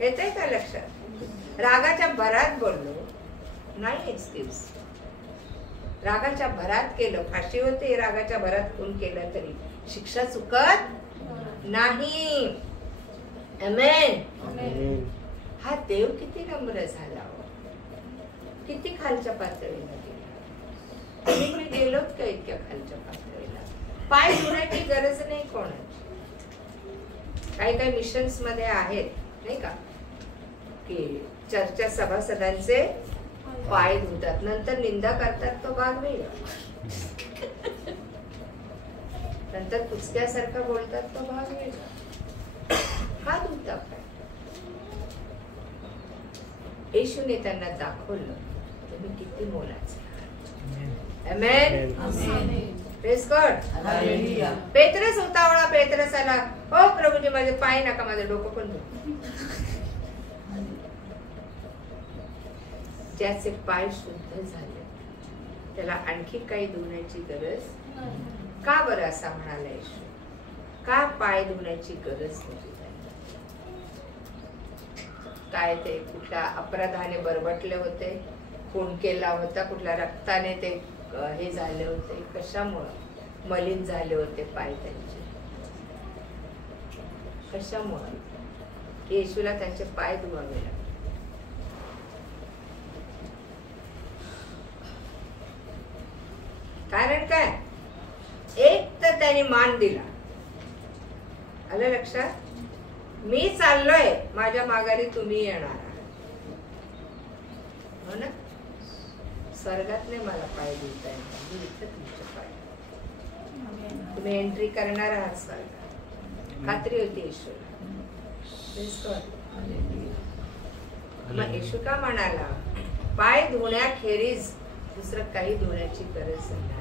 येतंय का लक्षात? रागाच्या भरात बोललो नाही एक्सक्यूज. रागाच्या भरात केलं फाशी होते. रागाच्या भरात खून केलं तरी शिक्षा चुकत नाही. आमेन. हा देव किती नम्र झाला हो. किती खालच्या पातळीला गेला. तुम्ही गेलोत का इतक्या खालच्या पातळीला? पाय धुण्याची गरज नाही कोणाची. काही काही मिशन्स मध्ये आहेत नाही का की चर्चा सभासदांचे पाय धुतात, नंतर निंदा करतात, तो भाग वेगळा. नंतर कुचक्यासारखा बोलतात, तो भाग वेगळा. का धुता पाय? येशूने त्यांना दाखवलं तुम्ही किती मोलाचे. आमेन. Praise God. पेत्रस उतावळा. पेत्रस आला, हो प्रभूजी माझे पाय नका, माझं डोकं पण धु. ज्याचे पाय शुद्ध झाले त्याला आणखी काही धुण्याची गरज का बरं असा म्हणाला येशू? का पाय धुण्याची गरज होती? काय ते कुठल्या अपराधाने बरबटले होते, खून केला होता, कुठल्या रक्ताने ते हे झाले होते, कशामुळं मलिन झाले होते पाय त्यांचे? कशामुळं? येशूला त्यांचे पाय धुवावे लागले. कारण काय? एक तर त्यांनी मान दिला. आलं लक्षात? मी चाललोय, माझ्या माघारी तुम्ही येणार आहात. हो ना? स्वर्गात नाही मला पाय धुता येणार, मी इथं तुमचे पाय. तुम्ही एंट्री करणार आहात स्वर्गात. खात्री होती येशूला. मग येशू का म्हणाला पाय धुण्याखेरीज दुसरं काही धुण्याची गरज नाही.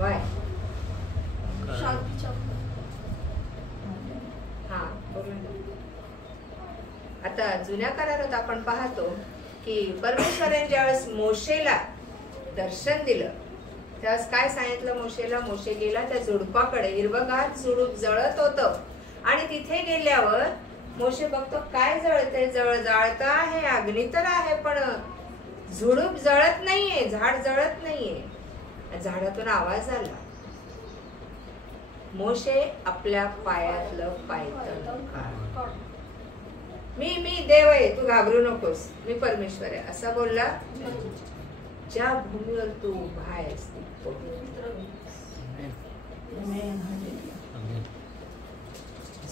वाय? हा बोला ना. आता जुन्या करारात आपण पाहतो की परमेश्वराने ज्यावेळेस मोशेला दर्शन दिलं त्यावेळेस काय सांगितलं मोशेला? मोशे गेला त्या झुडपाकडे. हिरवगार झुडूप जळत होतं आणि तिथे गेल्यावर मोशे बघतो काय जळतंय. जाळत आहे, अग्नी तर आहे, पण झुडूप जळत नाहीये, झाड जळत नाहीये. झाडातून आवाज आला, मोशे आपल्या पायातलं पायतण काढ. मी देव आहे, तू घाबरू नकोस, मी परमेश्वर आहे असा बोलला. ज्या भूमीवर तू उभा आहेस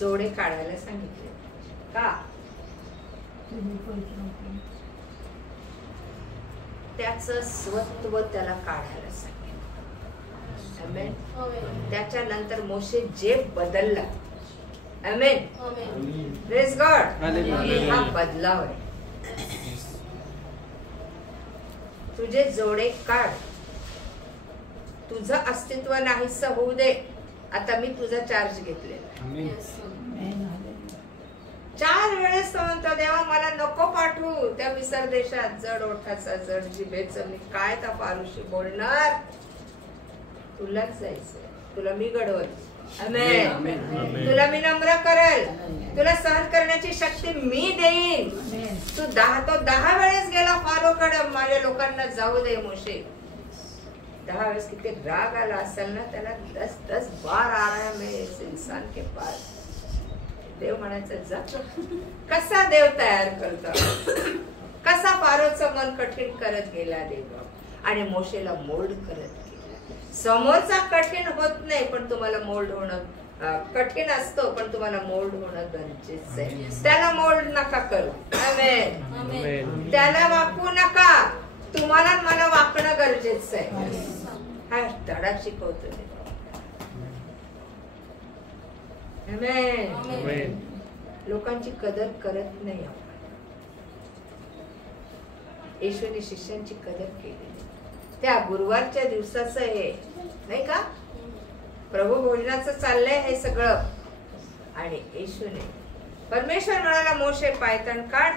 जोडे काढायला सांगितले. का? त्याचं स्वत्व त्याला काढायला सांगितलं. आमेन. त्याच्यानंतर मोशे जे बदलला. आमेन. Praise God. हा बदलाव आहे. तुझे जोडे काढ, तुझं अस्तित्व नाहीस होऊ दे. आता मी तुझा चार्ज घेतलेला. 4 वेळेस तो म्हणतो देवा मला नको पाठवू त्या विसर देशात. जड ओठाचा जड जिभेचं मी काय त्या पारुशी बोलणार. तुलाच जायचंय, तुला मी घडवल. आमेन. तुला मी नम्र करेल, तुला सहन करण्याची शक्ती मी देईन. तू 10 वेळेस गेला फारोकडे, माझ्या लोकांना जाऊ दे. मोशे 10 वेळेस किती राग आला असेल ना त्याला. 10 बार आ रहा है मैं इस इंसान के पास. देव म्हणायचं जा. कसा देव तयार करतो, कसा फारोचं मन कठीण करत गेला देव आणि मोशेला मोल्ड करत गेला. समोरचा कठीण होत नाही पण तुम्हाला मोल्ड होणं कठीण असतो, पण तुम्हाला मोल्ड होणं गरजेचं आहे. त्याला मोल्ड नका करू. आमेन. त्याला वाकवू नका, तुम्हाला मला वाकणं गरजेचं आहे. हा धडा शिकवतो. आमेन. लोकांची कदर करत नाही आपण. येशूने शिष्यांची कदर केली. त्या गुरुवारच्या दिवसाचं हे नाही का प्रभू भोजनाचं चाललंय हे सगळं. आणि येशूने परमेश्वर म्हणाला मोशे पायतण काढ,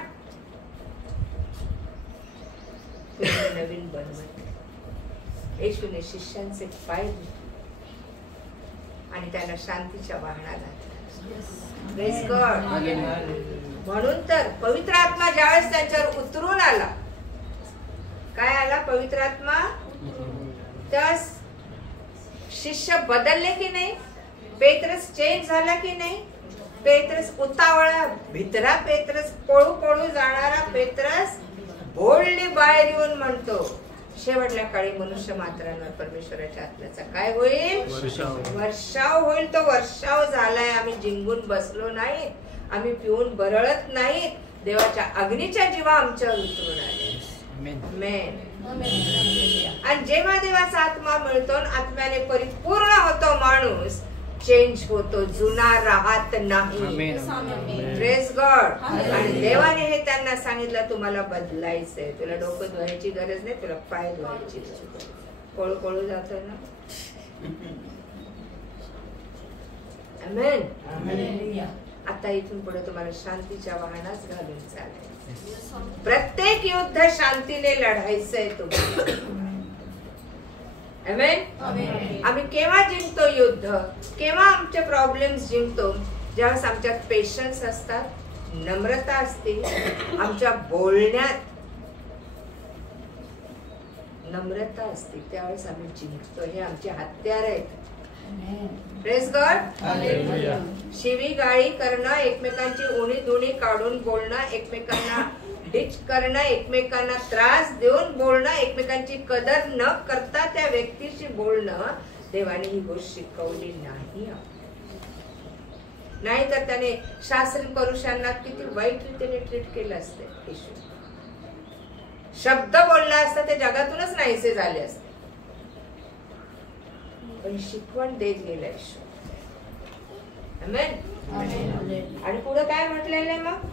नवीन बनवत. येशूने शिष्यांचे पाय धुतले आणि त्यांना शांतीच्या वाहनात घातला. Praise God. म्हणून तर पवित्र आत्मा ज्यावेळेस त्यांच्यावर उतरून आला, काय आला पवित्र आत्मा, तर शिष्य बदलले की नाही? पेत्रस चेंज झाला की नाही? पेत्रस उतावळा भित्रा पेत्रस, पळू पळू जाणारा पेत्रस बोलली बाहेर येऊन म्हणतो, शेवटल्या काळी मनुष्य मात्रांवर परमेश्वराच्या आत्म्याचा काय होईल? वर्षाव होईल. तो वर्षाव झालाय. आम्ही जिंकून बसलो नाही, आम्ही पिऊन बरळत नाही. देवाच्या अग्नीच्या जीवा आमच्यावर उतरून आले. आणि जेव्हा देवाचा आत्मा मिळतो, आत्म्याने परिपूर्ण होतो माणूस, चेंज होतो, जुना राहत नाही. Praise God. आणि देवाने हे त्यांना सांगितलं, तुम्हाला बदलायचंय. तुला डोकं धुवायची गरज नाही, तुला पाय धुवायची गरज. पळू पळू जातो ना. आमेन. आता इथून पुढे तुम्हाला शांतीच्या वाहनात घालून चालायचं. प्रत्येक युद्ध शांतीने लढायचंय तुम्हाला. आमेन. आम्ही केव्हा जिंकतो युद्ध? केव्हा आमचे प्रॉब्लेम्स जिंकतो? ज्यावेळेस आमच्यात पेशन्स असतात, नम्रता असते, आमच्या बोलण्यात नम्रता असते, त्यावेळेस आम्ही जिंकतो. हे आमचे हत्यार आहेत. Praise God. शिवी गाळी करणं, एकमेकांची उणी धुणी काढून बोलणं, एकमेकांना डिच करणं, एकमेकांना त्रास देऊन बोलणं, एकमेकांची कदर न करता त्या व्यक्तीशी बोलणं, देवाने ही गोष्ट शिकवली नाही. नाही तर त्याने शास्त्री पुरुषांना किती वाईट रीतीने ट्रीट केलं असते. शब्द बोलला असता ते जगातूनच नाहीसे झाले असते. पण शिकवण देत गेला येशू. आमेन. आणि पुढे काय म्हटलेलं आहे मग?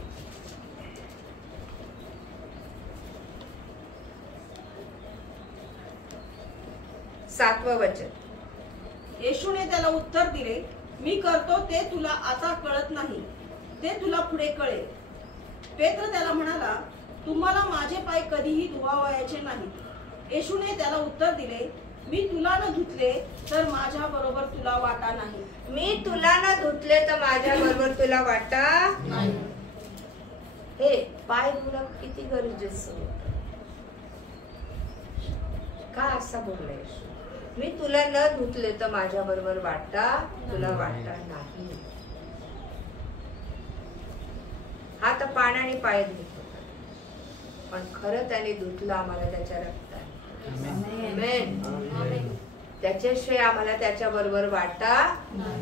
सातवं वचन. येशूने त्याला उत्तर दिले, मी करतो ते तुला आता कळत नाही, ते तुला पुढे कळेल. पेत्र त्याला म्हणाला, तुम्हाला माझे पाय कधीही धुवावयाचे नाही. येशूने त्याला उत्तर दिले, मी तुला न धुतले तर माझ्या बरोबर तुला वाटा नाही. मी तुला न धुतले तर माझ्या बरोबर तुला वाटा नाही. हे पाय धुणं किती गरजेचं होतं. का असं बोलले येशू? मी तुला न धुतले तर माझ्या बरोबर वाटा तुला वाटा नाही. हा तर पाण्याने पाय धुत होता, पण खरं त्याने धुतलं आम्हाला त्याच्या रक्ताने. त्याच्याशिवाय आम्हाला त्याच्या बरोबर वाटा.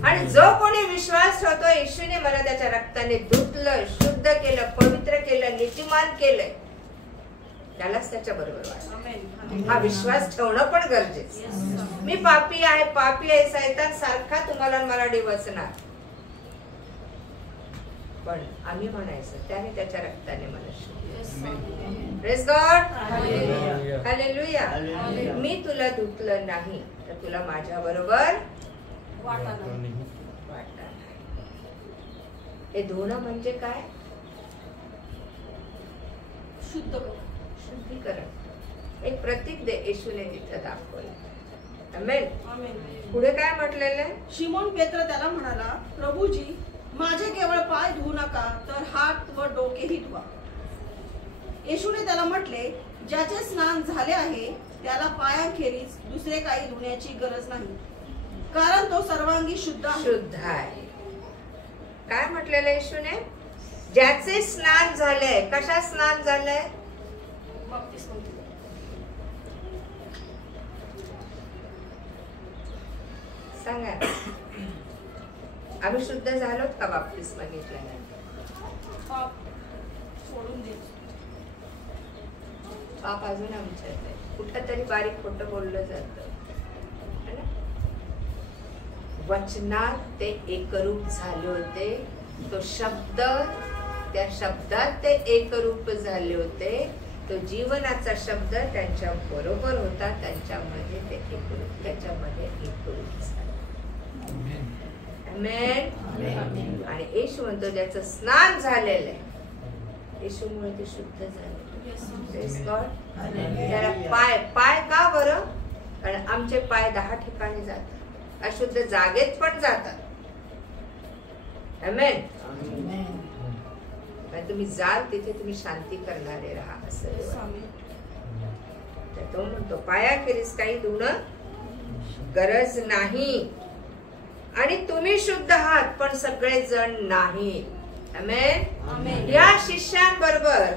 आणि जो कोणी विश्वास ठेवतो, येशूने मला त्याच्या रक्ताने धुतलं, शुद्ध केलं, पवित्र केलं, नीतिमान केलंय, त्यालाच त्याच्या बरोबर वाटा. हा विश्वास ठेवणं पण गरजेचं. मी पापी आहे, सैतान सारखा तुम्हाला मला डिवचणार, पण आम्ही म्हणायचं त्याने त्याच्या रक्ताने मला शुद्ध. Praise God. हालेलुया. मी तुला धुतलं नाही तर तुला माझ्या बरोबर वाटा नाही. वाटा. हे धुणं म्हणजे काय? शुद्ध शुद्धीकरण. एक प्रतीक दे येशूने तिथं दाखवलं. आमेन. आमेन. पुढे काय म्हटलेलं आहे? शिमोन पेत्र त्याला म्हणाला, प्रभूजी, माझे केवळ पाय धुवू नका, तर हात व डोकेही धुवा. येशूने त्याला म्हटले, ज्याचे स्नान झाले आहे त्याला पायांखेरीज दुसरे काही धुण्याची गरज नाही, कारण तो सर्वांगी शुद्ध आहे. काय म्हटलेलं येशूने? ज्याचे स्नान झालंय. कशा स्नान झालंय? सांगा. आम्ही शुद्ध झालोत का बाप्तिस्मा घेतल्यानंतर? सोडून दे. पाप अजून आमच्यात आहे. कुठं तरी बारीक खोटं बोललं जातं. वचनात ते एकरूप झाले होते. तो शब्द, त्या शब्दात ते एकरूप झाले होते. तो जीवनाचा शब्द त्यांच्या बरोबर होता. त्यांच्यामध्ये ते एकरूप, त्याच्यामध्ये एकरूप झाले. आमेन. आणि येशू म्हणतो ज्याचं स्नान झालेलं आहे, येशूमुळे ते शुद्ध झाले. त्याला पाय का बरं? कारण आमचे पाय 10 ठिकाणी जातात, अशुद्ध जागेत पण जातात. आमेन. तुम्ही जाल तिथे तुम्ही शांती करणारे राहा असं. तो म्हणतो पायाखेरीज काही धुणं गरज नाही, आणि तुम्ही शुद्ध आहात पण सगळे जण नाही. आमेन. या शिष्यांबरोबर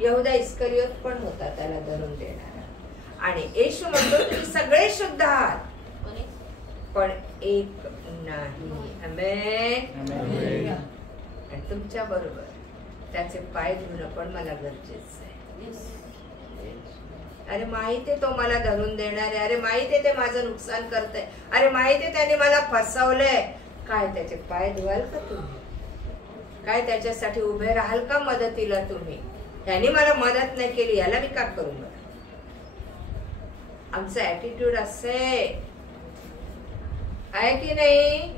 यहूदा इस्करियोत पण होता, त्याला धरून देणारा. आणि येशू म्हणतो तुम्ही सगळे शुद्ध आहात पण एक नाही. आमेन. आणि तुमच्या बरोबर त्याचे पाय धुणं पण मला गरजेचं आहे. अरे माहिती आहे तो मला धरून देणार आहे, अरे माहिती आहे ते माझं नुकसान करतंय, अरे माहिती आहे त्याने मला फसवलंय. काय त्याचे पाय धुवाल का तुम्ही? काय त्याच्यासाठी उभे राहाल का मदतीला तुम्ही? त्यांनी मला मदत नाही केली, याला मी का करू? बरं, आमचं ऍटिट्यूड असं आहे की नाही?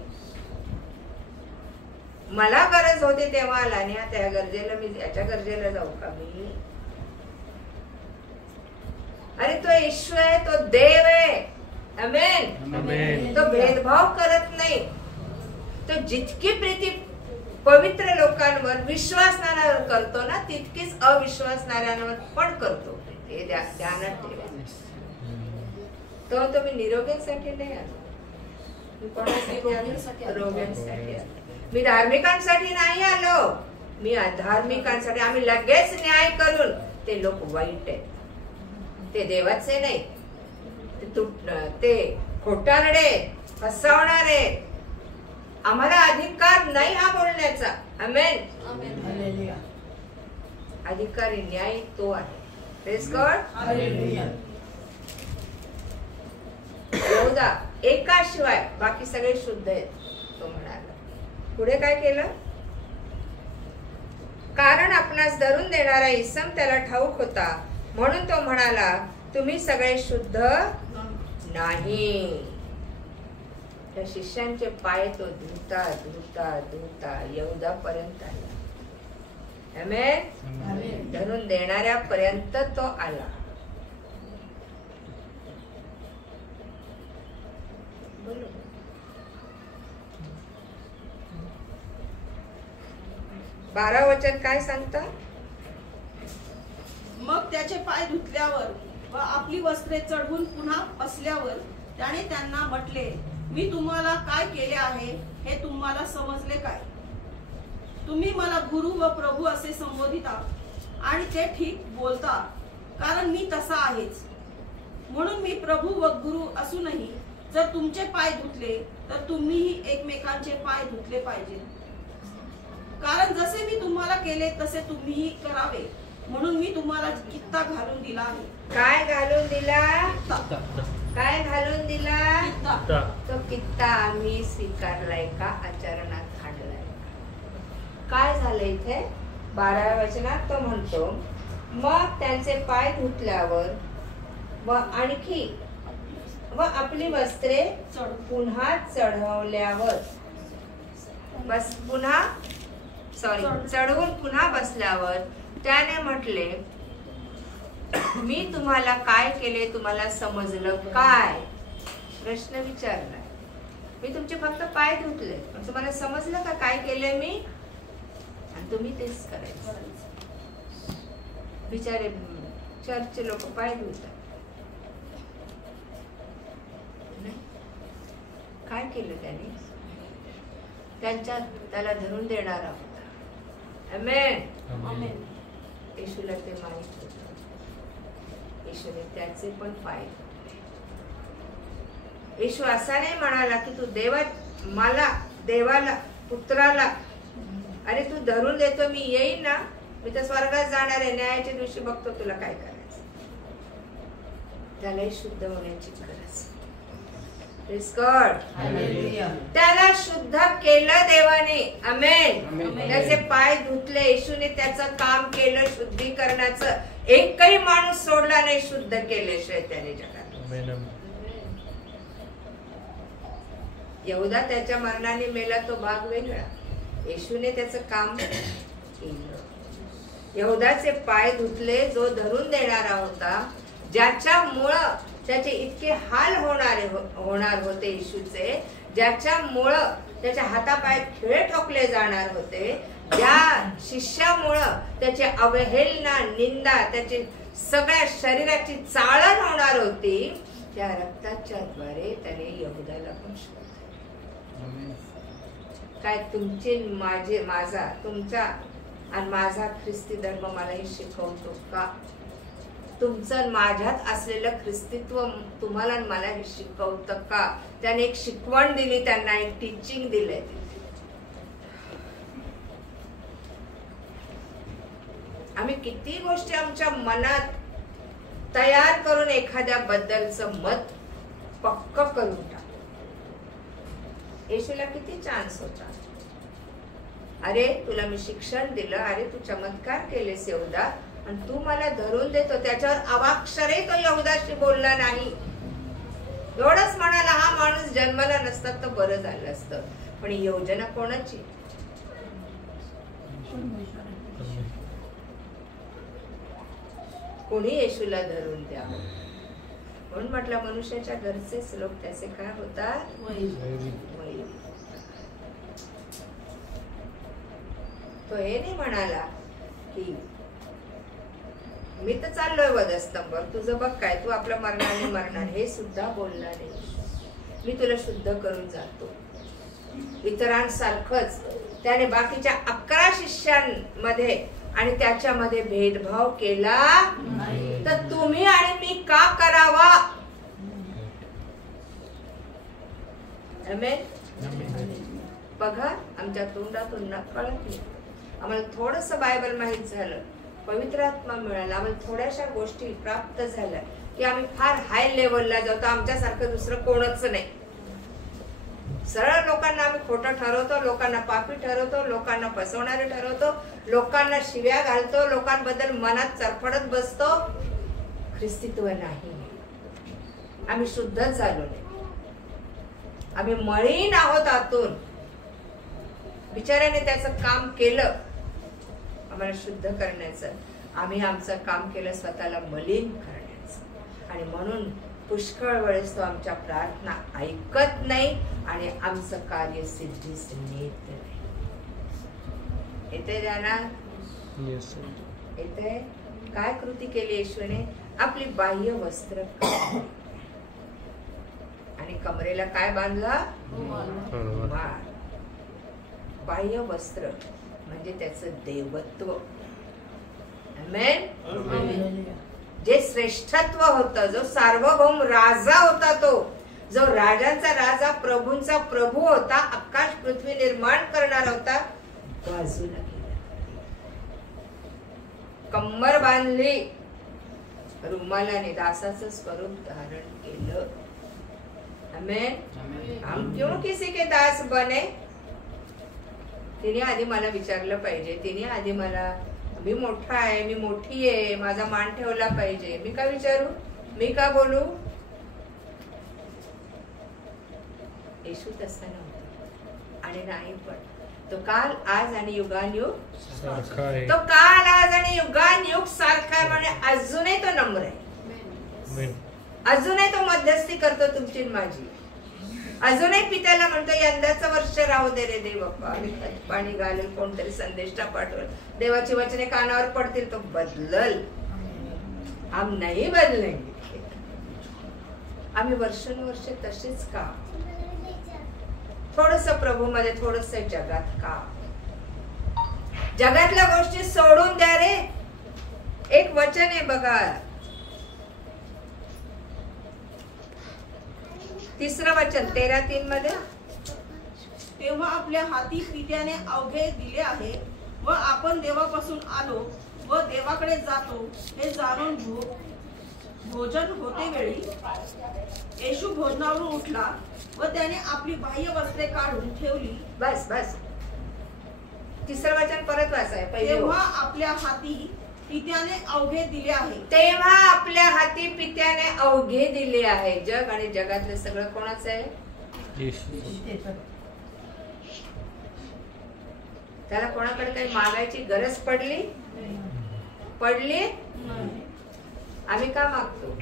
मला गरज होती तेव्हा आला, आणि त्या गरजेला मी याच्या गरजेला जाऊ का मी? अरे तो ईश्वर आहे, तो देव आहे. आमेन. तो भेदभाव करत नाही. तो जितकी प्रीती पवित्र लोकांवर विश्वासणाऱ्यांवर करतो ना, तितकीच अविश्वासणाऱ्यांवर पण करतो. हे ध्यानात ठेवा. तो तुम्ही निरोग्यांसाठी नाही आलो, मी कोणासाठी आलो? रोग्यांसाठी आलो. मी धार्मिकांसाठी नाही आलो, मी अधार्मिकांसाठी. आम्ही लगेच न्याय करून, ते लोक वाईट आहेत, ते देवाचे नाही, ते खोटारडे, फसवणारे. आम्हाला अधिकार नाही हा बोलण्याचा. आमेन. अधिकारी न्याय तो आहे. Praise God. यहूदा एकाशिवाय बाकी सगळे शुद्ध आहेत, तो म्हणाला. पुढे काय केलं? कारण आपणास धरून देणारा इसम त्याला ठाऊक होता, म्हणून तो म्हणाला तुम्ही सगळे शुद्ध नाही. त्या शिष्यांचे पाय तो धुता धुता धुता यहूदा पर्यंत आला. आमेन. धरून देणाऱ्या पर्यंत तो आला. बोलो. 12 वचन काय सांगता? मग त्याचे पाय धुतल्यावर व आपली वस्त्रे चढवून पुन्हा असल्यावर त्याने त्यांना म्हटले, मी तुम्हाला काय केले आहे हे तुम्हाला समजले काय? तुम्ही मला गुरु व प्रभू असे संबोधिता, आणि ते ठीक बोलता, कारण मी तसा आहेच. म्हणून मी प्रभू व गुरु असूनही जर तुमचे पाय धुतले तर तुम्हीही एकमेकांचे पाय धुतले पाहिजे. कारण जसे मी तुम्हाला केले तसे तुम्हीही करावे, म्हणून मी तुम्हाला कित्ता घालून दिला आहे. काय घालून दिला? काय घालून दिला? तो कित्ता आम्ही स्वीकारलाय का? आचरणात आणलाय? काय झालं इथे 12व्या वचनात? तो म्हणतो मग त्यांचे पाय धुतल्यावर व आणखी व आपली वस्त्रे पुन्हा चढवल्यावर, बस पुन्हा चढवून पुन्हा बसल्यावर त्याने म्हटले, मी तुम्हाला काय केले तुम्हाला समजलं काय? प्रश्न विचारला. मी तुमचे फक्त पाय धुतले, पण तुम्हाला समजलं का काय केले मी? आणि तुम्ही तेच करायचं. बिचारे चर्चचे लोक पाय धुतात. काय केलं त्याने? त्याला धरून देणारा होता. आमेन. येशूला ते माहित होतं. येशूने त्याचे पण पाय धुतले. येशू असा नाही म्हणाला की तू देवाला पुत्राला अरे तू धरून देतो, मी येईन ना, मी तर स्वर्गात जाणार आहे, न्यायाच्या दिवशी बघतो तुला काय करायचं. त्यालाही शुद्ध होण्याची गरज. त्याला शुद्ध केलं देवाने. आमेन. त्याचे पाय धुतले. येशूने त्याचं काम केलं शुद्धीकरणाचं. एकही माणूस सोडला नाही शुद्ध केल्याशिवाय त्याने जगात. यहूदा त्याच्या मरणाने मेला, तो भाग वेगळा. येशूने त्याचं काम केलं. यहूदाचे पाय धुतले, जो धरून देणारा होता, ज्याच्यामुळं त्याचे इतके हाल होणार होते येशूचे, ज्याच्यामुळं त्याच्या हातापायात खिळे ठोकले जाणार होते, ज्या शिष्यामुळं त्याची अवहेलना, निंदा, त्याची सगळ्या शरीराची चाळण होणार होती, त्या रक्ताच्या द्वारे त्याने यहुदाला पण शोधले. काय तुमचे माझा तुमचा आणि माझा ख्रिस्ती धर्म मला हे शिकवतो का? तुमचं माझ्यात असलेलं ख्रिस्तीत्व तुम्हाला मला हे शिकवतं का? त्याने एक शिकवण दिली, त्यांना एक टीचिंग दिले. आम्ही किती गोष्टी आमच्या मनात तयार करून एखाद्या बद्दलचं मत पक्क करून टाकतो. येशूला किती चान्स होता. अरे तुला मी शिक्षण दिलं, अरे तू चमत्कार केलेस यहुदा, आणि तू मला धरून देतो. त्याच्यावर अवाक्षरही तो यहुदाशी बोलला नाही. एवढंच म्हणाला, हा माणूस जन्माला नसता तर बरं झालं असतं. पण ही योजना कोणाची? कोणी येशूला धरून द्या म्हणून म्हटलं. मनुष्याच्या घरचेच लोक त्याचे काय होतात? वैरी. तो हे नाही म्हणाला की मी तर चाललोय वधस्तंभावर, तुझं बघ काय, तू आपल्या मरणाने मरणार, हे सुद्धा बोलला नाही. मी तुला शुद्ध करून जातो. इतरांसारखंच त्याने बाकीच्या 11 शिष्यांमध्ये आणि त्याच्यामध्ये भेदभाव केला तर तुम्ही आणि मी का करावा? बघा, आमच्या तोंडातून नकळत नाही. आम्हाला थोडस बायबल माहित झालं, पवित्र आत्मा मिळाला, आम्हाला थोड्याशा गोष्टी प्राप्त झाल्या की आम्ही फार हाय लेवलला जातो. आमच्यासारखं दुसरं कोणच नाही. सरळ लोकांना आम्ही खोटं ठरवतो, लोकांना पापी ठरवतो, लोकांना फसवणारे ठरवतो, लोकांना शिव्या घालतो, लोकांबद्दल मनात चरफडत बसतो. ख्रिस्तीत्व नाही. आम्ही शुद्धच झालो नाही. आम्ही मळीन आहोत आतून. बिचाऱ्याने त्याचं काम केलं आम्हाला शुद्ध करण्याचं, आम्ही आमचं काम केलं स्वतःला मलिन करण्याचं. आणि म्हणून पुष्कळ वेळेस तो आमच्या प्रार्थना ऐकत नाही आणि आमचं कार्य सिद्धीस नेत नाही. येते ध्यानात? येते. काय कृती केली येशूने? आपली बाह्य वस्त्र आणि कमरेला काय बांधला? रुमाल. बाह्य वस्त्र म्हणजे त्याचं देवत्व. आमेन. जे श्रेष्ठत्व होतं, जो सार्वभौम राजा होता, तो जो राजांचा राजा, प्रभूंचा प्रभू होता, आकाश पृथ्वी निर्माण करणार होता, बाजूला गेला. कंबर बांधली, रुमालाने दासाचं स्वरूप धारण केलं. आमेन. हम क्यों किसी के दास बने? तिने आधी मला विचारलं पाहिजे. तिने आधी मला, मी मोठा आहे, मी मोठी आहे, माझा मान ठेवला पाहिजे. मी का विचारू? मी का बोलू? येशू तसा नव्हता आणि नाही. पण तो काल, आज आणि युगानयुग सारखा आहे. तो काल, आज आणि युगानयुग सारखा आहे. म्हणजे अजूनही तो नम्र आहे. अजूनही तो मध्यस्थी करतो तुमची माझी. अजूनही पित्याला म्हणतो, यंदाचं वर्ष राहू दे रे देव बाप्पा, आणि पाणी घालेल, कोणतरी संदेष्टा पाठवेल, देवाची वचने कानावर पडतील, तो बदलल. हम नाही बदलेंगे. आम्ही वर्षानुवर्ष तसेच का? थोडस प्रभू मध्ये, थोडस जगात का? जगातल्या गोष्टी सोडून द्या रे. एक वचन आहे बघा, 3रं वचन 13:3 मध्ये. तेव्हा आपल्या हाती पित्याने अवघे दिले आहे व आपण देवापासून आलो व देवाकडे जातो हे जाणून भोजन होते वेळी येशू भोजनावरून उठला व त्याने आपली बाह्य वस्त्रे काढून ठेवली. बस बस. 3रं वचन परत वाचाय. तेव्हा आपल्या हाती पित्याने अवघे दिले आहे. तेव्हा आपल्या हाती पित्याने अवघे दिले आहे. जग आणि जगातलं सगळं कोणाचं आहे? त्याला कोणाकडे काही मागायची गरज पडली? आम्ही का मागतो?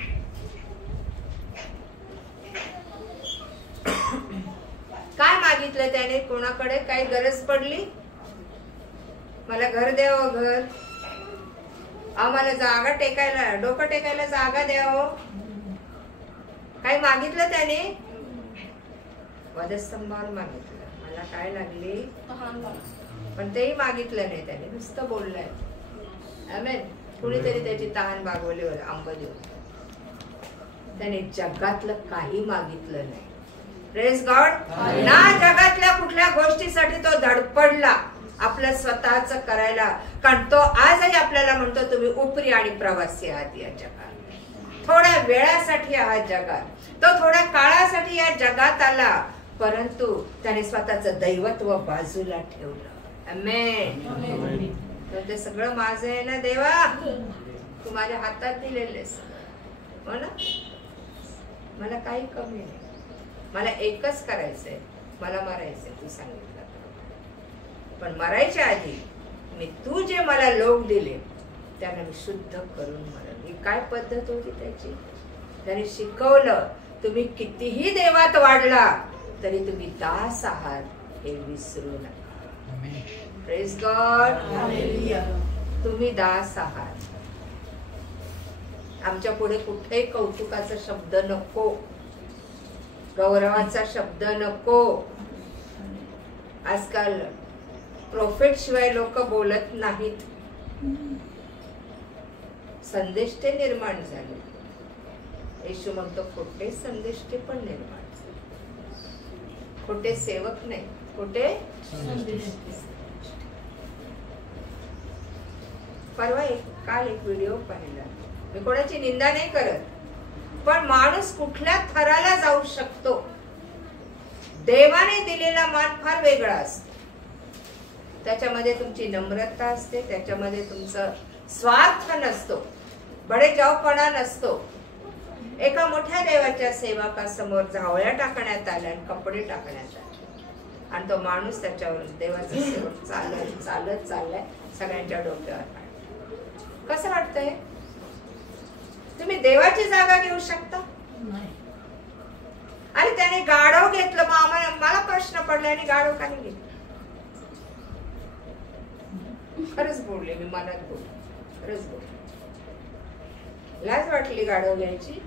मागितलं त्याने? कोणाकडे काही गरज पडली? मला घर द्यावं, घर. आम्हाला जागा टेकायला, डोकं टेकायला जागा द्यावं. काय मागितलं त्याने? वधस्तंभावर मागितलं. मला काय लागली? पण तेही मागितलं नाही त्याने, नुसतं बोललंय. आमेन. कुणीतरी त्याची तहान भागवली, आंब देऊन. त्याने जगातलं काही मागितलं नाही. Praise God. ना जगातल्या कुठल्या गोष्टीसाठी तो धडपडला आपलं स्वतःच करायला. कारण तो आजही आपल्याला म्हणतो तुम्ही उपरी आणि प्रवासी आहात या जगात. थोड्या वेळासाठी आहात जगात. तो थोड्या काळासाठी या जगात आला, परंतु त्याने स्वतःच दैवत्व बाजूला ठेवलं. आमेन. तर ते सगळं माझं आहे ना देवा, तू माझ्या हातात दिलेलेस, हो ना. मला काही कमी नाही. मला एकच करायचंय, मला मरायचंय. तू सांगितलं, पण मरायच्या आधी मी तू जे मला लोक दिले त्यांना मी शुद्ध करून मरण. ही काय पद्धत होती त्याची? त्याने शिकवलं, तुम्ही कितीही देवात वाढला तरी तुम्ही दास आहात हे विसरू नका. Praise God. तुम्ही दास आहात. आमच्या पुढे कुठेही कौतुकाचा शब्द नको, गौरवाचा शब्द नको. आजकाल प्रोफेट शिवाय लोक बोलत नाहीत. संदेष्टे निर्माण झाले. येशू म्हणतो खोटे संदेष्टे पण निर्माण झाले. खोटे सेवक नाही, खोटे संदेष्टे. परवा काल एक व्हिडिओ पाहिला. मी कोणाची निंदा नाही करत, पण माणूस कुठल्या थराला जाऊ शकतो. देवाने दिलेला मान फार वेगळा असतो. त्याच्यामध्ये तुमची नम्रता असते, त्याच्यामध्ये तुमचं स्वार्थ नसतो, बडेजावपणा नसतो. एका मोठ्या देवाच्या सेवकासमोर झावळ्या टाकण्यात आल्या आणि कपडे टाकण्यात आले, आणि तो माणूस त्याच्यावर देवाचा सेवक चालत चालत चाललाय सगळ्यांच्या डोक्यावर. कसं वाटतंय? तुम्ही देवाची जागा घेऊ शकता? आणि त्याने गाढव घेतलं. मग मला प्रश्न पडला, आणि गाढव का नाही घेतलं? खरंच बोलले मी, मनात बोलले, खरंच बोलले. लाज वाटली गाढव घ्यायची.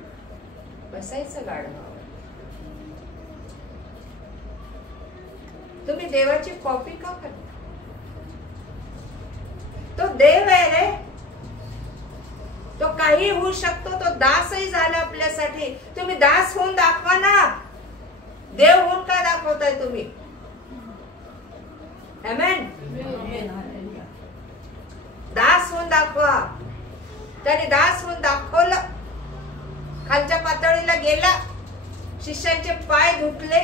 बसायचं गाढवावर. तुम्ही देवाची कॉपी का करता? तो देव आहे रे. तो काही होऊ शकतो. तो दासही झाला आपल्यासाठी. तुम्ही दास होऊन दाखवा ना. देव होऊन का दाखवताय तुम्ही? आमेन. दास होऊन दाखवा. त्याने दास होऊन दाखवलं. खालच्या पातळीला गेला, शिष्यांचे पाय धुतले.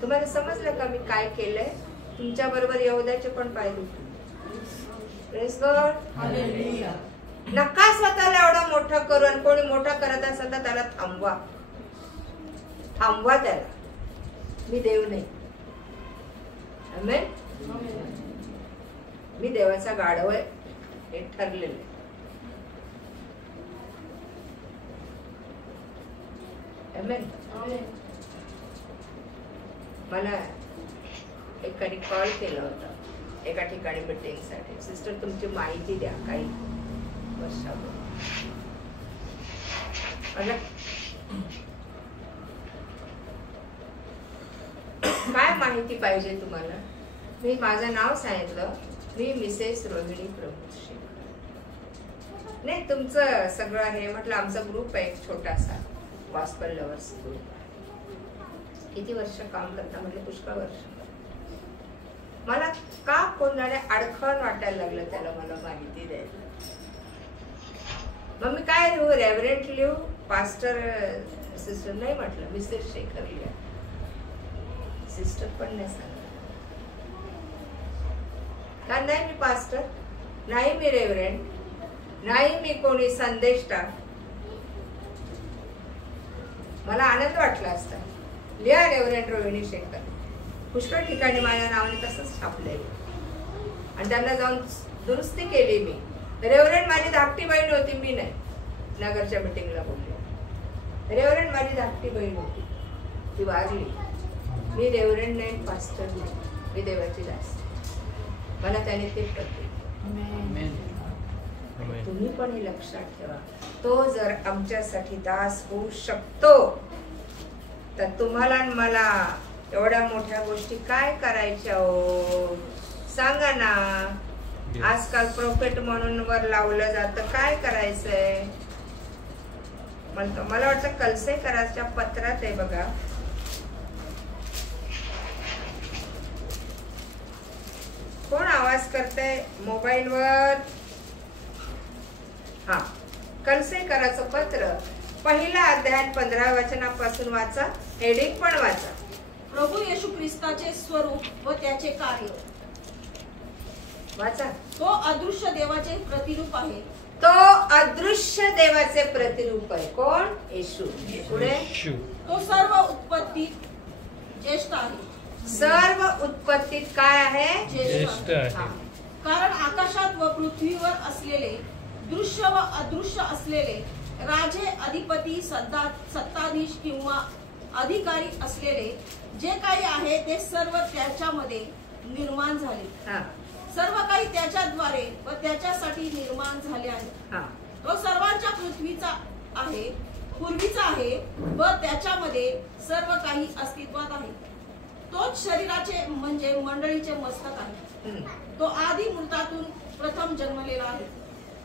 तुम्हाला समजलं का मी काय केलंय? तुमच्या बरोबर यहूदाचे पण पाय धुतले. Praise God. हालेलुया. नका स्वतःला एवढं मोठं करू. आणि कोणी मोठं करत असेल तर त्याला थांबवा. थांबवा त्याला. मी देव नाही. आमेन. मी देवाचा गाढव आहे हे ठरलेलं आहे. आमेन. मला एकाने कॉल केला होता एका ठिकाणी मीटिंगसाठी. सिस्टर तुमची माहिती द्या काही वर्षापूर्वी. काय माहिती पाहिजे तुम्हाला? मी माझं नाव सांगितलं. मी मिसेस रोहिणी प्रभू शेखर. नाही तुमचं सगळं हे म्हटलं. आमचा ग्रुप आहे एक छोटासा, गॉस्पेल लव्हर्स ग्रुप. किती वर्ष काम करता म्हटलं? पुष्कळ वर्ष. मला का कोणाला अडखळ वाटायला लागलं त्याला मला माहिती द्यायला. मग मी काय लिहू? रेव्हरंट लिहू? पास्टर सिस्टर नाही म्हटलं. मिसेस शेखर लिहा. सिस्टर पण नाही सांगितलं. कारण नाही मी पास्टर, नाही मी रेव्हरंट, नाही मी कोणी संदेष्टा. मला आनंद वाटला असता. लिहा रेव्हरंट रोहिणी शेखर. पुष्कळ ठिकाणी माझ्या नावाने तसंच छापलेलं, आणि त्यांना जाऊन दुरुस्ती केली मी. रेव्हरंट माझी धाकटी बहीण होती, मी नाही. नगरच्या मीटिंगला बोलले. रेव्हरंड माझी धाकटी बहीण होती, ती वारली. मी रेव्हरंड नाही, पास्टर नाही, मी देवाची दास. मला त्याने ते पटले. तुम्ही पण हे लक्षात ठेवा. तो जर आमच्यासाठी दास होऊ शकतो तर तुम्हाला आणि मला एवढ्या मोठ्या गोष्टी काय करायच्या हो? सांगा ना. आजकाल प्रोफेट म्हणून वर लावलं जातं, काय करायचंय? मला वाटतं कलसेकराच्या पत्रात आहे बघा, कोण आवाज करतंय मोबाईलवर? हा, कलसेकराचं पत्र, पहिला अध्याय 15 वचनापासून वाचा. हेडिंग पण वाचा. प्रभू येशू ख्रिस्ताचे स्वरूप व त्याचे कार्य. वाचा. तो अदृश्य देवाचे प्रतिरूप आहे. तो अदृश्य देवाचे प्रतिरूप आहे. कोण? येशू. पुढे. तो सर्व उत्पत्तीत ज्येष्ठ आहे. सर्व उत्पत्तीत काय आहे? ज्येष्ठ आहे. कारण आकाशात व पृथ्वीवर असलेले दृश्य व अदृश्य असलेले राजे, अधिपती, सत्ताधीश किंवा अधिकारी असलेले जे काही आहे ते सर्व त्याच्यामध्ये निर्माण झाले. सर्व काही त्याच्याद्वारे व त्याच्यासाठी निर्माण झाले आहे. तो सर्वांच्या पृथ्वीचा आहे, पूर्वीचा आहे व त्याच्यामध्ये सर्व काही अस्तित्वात आहे. तोच शरीराचे म्हणजे मंडळीचे मस्तक आहे. तो आधी मृतातून प्रथम जन्मलेला आहे,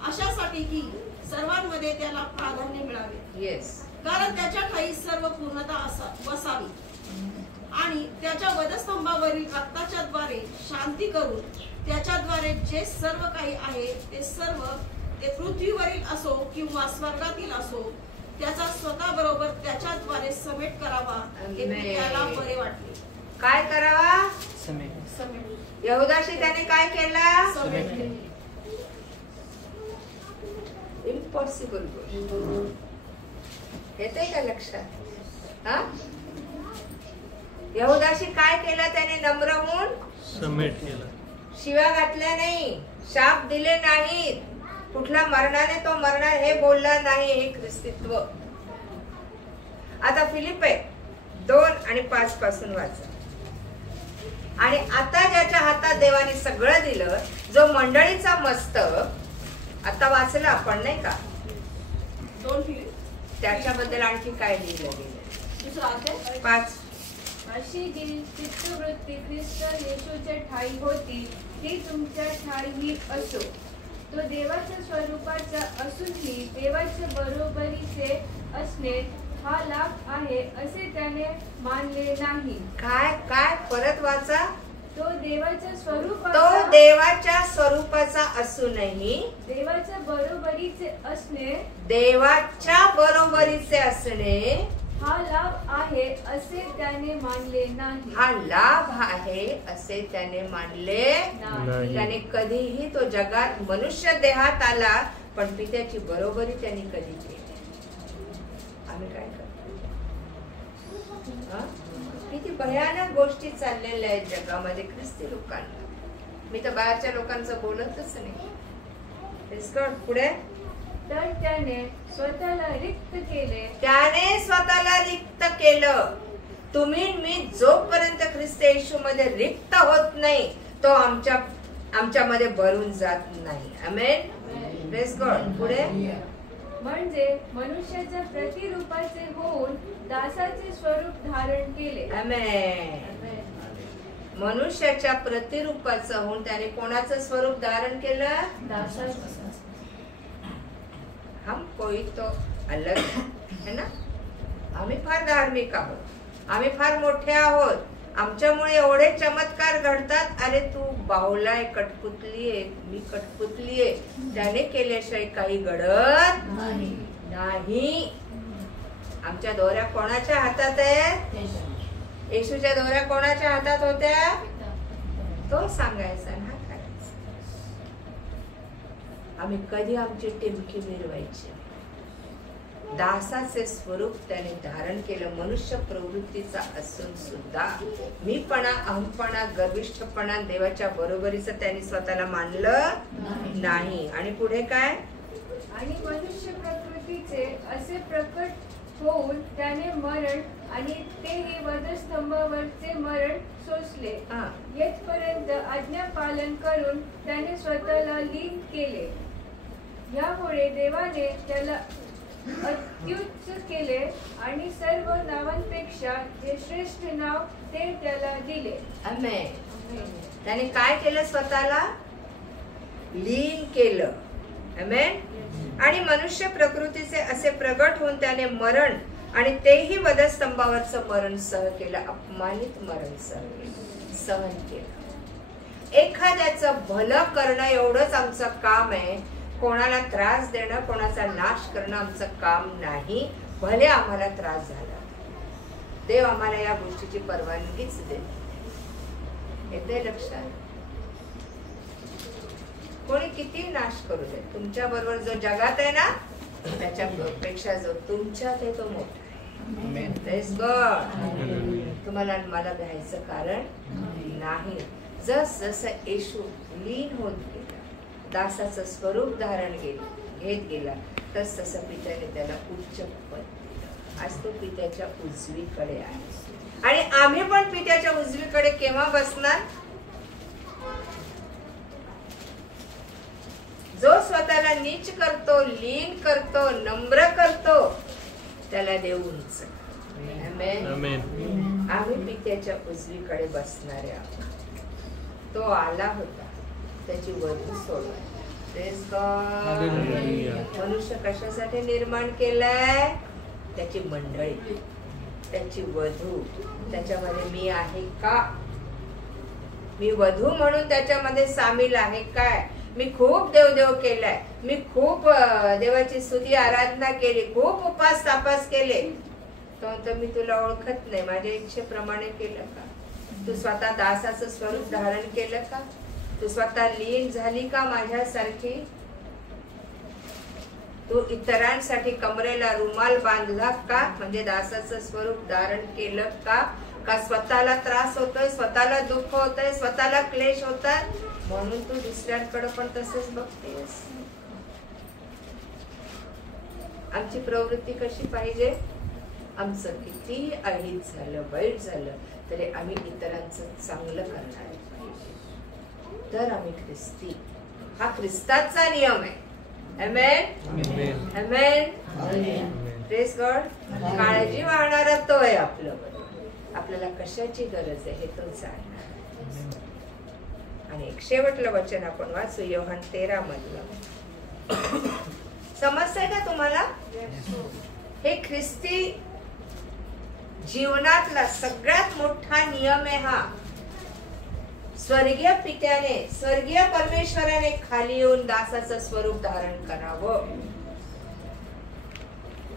अशासाठी की सर्वांमध्ये त्याला प्राधान्य मिळावे. कारण त्याच्या ठाई सर्व पूर्णता वसावी आणि त्याच्या वधस्तंभावरील रक्ताच्या द्वारे शांती करून त्याच्याद्वारे जे सर्व काही आहे ते सर्व, ते पृथ्वीवरील असो किंवा स्वर्गातील असो, त्याचा स्वतः बरोबर त्याच्याद्वारे समेट करावा, हे त्याला बरे वाटले. काय करावा? समेट. यहूदाशी त्याने काय केलं? समेट. इम्पॉसिबल गोष्ट. येते का लक्षात? हा, यहूदाशी काय केलं त्याने? नम्र होऊन समेट केलं. शिव्या घातल्या नाही, शाप दिले नाहीत, कुठल्या मरणाने तो मरणार हे बोलला नाही. हे ख्रिस्तीत्व. आता फिलिप्पे 2:5 पासून वाचा. आणि आता ज्याच्या हातात देवाने सगळं दिलं, जो मंडळीचा मस्तक, आता वाचलं आपण नाही का? 2 फिलिप. त्याच्याबद्दल आणखी काय लिहिलं गेलं? दुसरा अध्याय 5. अशी जी चित्तवृत्ती ख्रिस्त येशूच्या ठाई होती ती तुमच्या ठाईही असो. तो देवाच्या स्वरूपाचा असूनही देवाच्या बरोबरीचे असणे हा लाभ आहे असे त्याने मानले नाही. काय काय? परत वाचा. तो देवाच्या स्वरूपाचा असूनही देवाच्या बरोबरीचे असणे हा लाभ आहे असे त्याने मानले नाही. हा लाभ आहे असे त्याने मानले नाही. त्याने कधीही, तो जगात मनुष्य देहात आला पण पित्याची बरोबरी त्यांनी कधी केली. आम्ही काय करतो? किती भयानक गोष्टी चाललेल्या आहेत जगामध्ये ख्रिस्ती लोकांना. मी तर बाहेरच्या लोकांचं बोलतच नाही. पुढे. तर त्याने स्वतःला रिक्त केलं. तुम्ही मी जोपर्यंत ख्रिस्त येशू मध्ये रिक्त होत नाही, तो आमच्यामध्ये भरून जात नाही. आमेन. Praise God. पुढे. म्हणजे मनुष्याच्या प्रतिरूपाचे होऊन दासाचे स्वरूप धारण केले. आमेन. मनुष्याच्या प्रतिरूपाचं होऊन त्याने कोणाचं स्वरूप धारण केलं? दासाचे. हम कोई तो अलग है ना. आम्ही फार धार्मिक आहोत, आम्ही फार मोठे आहोत, आमच्यामुळे एवढे चमत्कार घडतात. अरे तू बाहुलाय, कठपुतली आहे, मी कठपुतली आहे, त्याने केल्याशिवाय काही घडत नाही. आमच्या दोऱ्या कोणाच्या हातात आहेत? येशूच्या दोऱ्या कोणाच्या हातात होत्या? तो सांगायचा ना करायचा. आम्ही कधी आमची टिमकी मिरवायची? दासाचे स्वरूप त्याने धारण केलं. मनुष्य प्रवृत्तीचा असून सुद्धा मीपणा, अहमपणा, गर्विष्ठपणा, देवाच्या बरोबरीचं त्यांनी स्वतःला मानलं नाही. आणि पुढे काय? आणि मनुष्य प्रकृतीचे असे प्रकट होऊन त्याने मरण आणि तेही वधस्तंभावरचे मरण सोसले. येथपर्यंत आज्ञा पालन करून त्याने स्वतःला लीन केले. यामुळे देवाने त्याला अत्युच्च केले आणि सर्व नावांपेक्षा जे श्रेष्ठ नाव ते त्याला दिले. आमेन. त्याने काय केलं? स्वतःला लीन केलं. आमेन. आणि मनुष्य प्रकृतीचे असे प्रगट होऊन त्याने मरण आणि तेही वधस्तंभावरचं मरण सहन केलं. अपमानित मरण सहन केलं. एखाद्याचं भलं करणं एवढंच आमचं काम आहे. कोणाला त्रास देणं, कोणाचा नाश करणं आमचं काम नाही. भले आम्हाला त्रास झाला, देव आम्हाला या गोष्टीची परवानगीच देते. येते लक्षात? कोणी किती नाश करू दे, तुमच्या बरोबर जो जगात आहे ना त्याच्यापेक्षा जो तुमच्यात आहे तो मोठा आहे. Praise God. तुम्हाला मला भ्यायचं कारण नाही. जस जसं येशू लीन होत गेला, दासाचं स्वरूप धारण घेत गेला, तस तसं पित्याने त्याला उच्च पद दिलं. आज तो पित्याच्या उजवीकडे आहे आणि आम्ही पण पित्याच्या उजवीकडे केव्हा बसणार? जो स्वतःला नीच करतो, लीन करतो, नम्र करतो, त्याला देव उंच. आम्ही पित्याच्या उजवीकडे बसणारे आहोत. तो आला होता त्याची वधू सोडवाय. मनुष्य कशासाठी निर्माण केलाय? त्याची मंडळी, त्याची वधू. त्याच्यामध्ये मी आहे का? मी वधू म्हणून त्याच्यामध्ये सामील आहे काय? मी खूप देवदेव केलाय, मी खूप देवाची स्तुती आराधना केली, खूप उपास तापास केले, तर मी तुला ओळखत नाही. माझ्या इच्छेप्रमाणे केलं का? तू स्वतः दासाचं स्वरूप धारण केलं का? तू स्वतः लीन झाली का माझ्यासारखी? तू इतरांसाठी कमरेला रुमाल बांधला का? म्हणजे दासाचं स्वरूप धारण केलं का? का स्वतःला त्रास होतोय, स्वतःला दुःख होतंय, स्वतःला क्लेश होतात म्हणून तू दुसऱ्यांकडे पण तसंच बघतेस? आमची प्रवृत्ती कशी पाहिजे? आमचं किती अहित झालं, वाईट झालं तरी आम्ही इतरांचं चांगलं करणार पाहिजे. तर आम्ही ख्रिस्ती. हा ख्रिस्ताचा नियम आहे. आमेन. आमेन. Praise God. काळजी वाहणारा तो आहे आपलं. आपल्याला कशाची गरज आहे हे तो जाणणार. आणि एक शेवटलं वचन आपण वाचू, योहान 13 मधलं. समजतंय का तुम्हाला? हे ख्रिस्ती जीवनातला सगळ्यात मोठा नियम आहे हा. स्वर्गीय पित्याने, स्वर्गीय परमेश्वराने खाली येऊन दासाचं स्वरूप धारण करावं,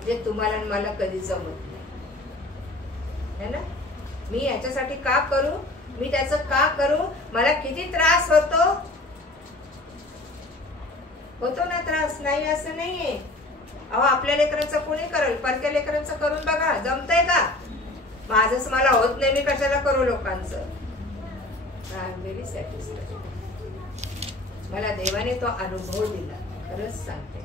जे तुम्हाला मला कधी जमत नाही ना. मी याच्यासाठी का करू? मी त्याचं का करू? मला किती त्रास होतो ना त्रास. नाही असं नाहीये. अहो आपल्या लेकरांचं कोणी करेल? परक्या लेकरांचं करून बघा, जमतंय का? माझंच मला होत नाही, मी कशाला करू लोकांचं? I am very satisfied. मला देवाने तो अनुभव दिला, खरंच सांगते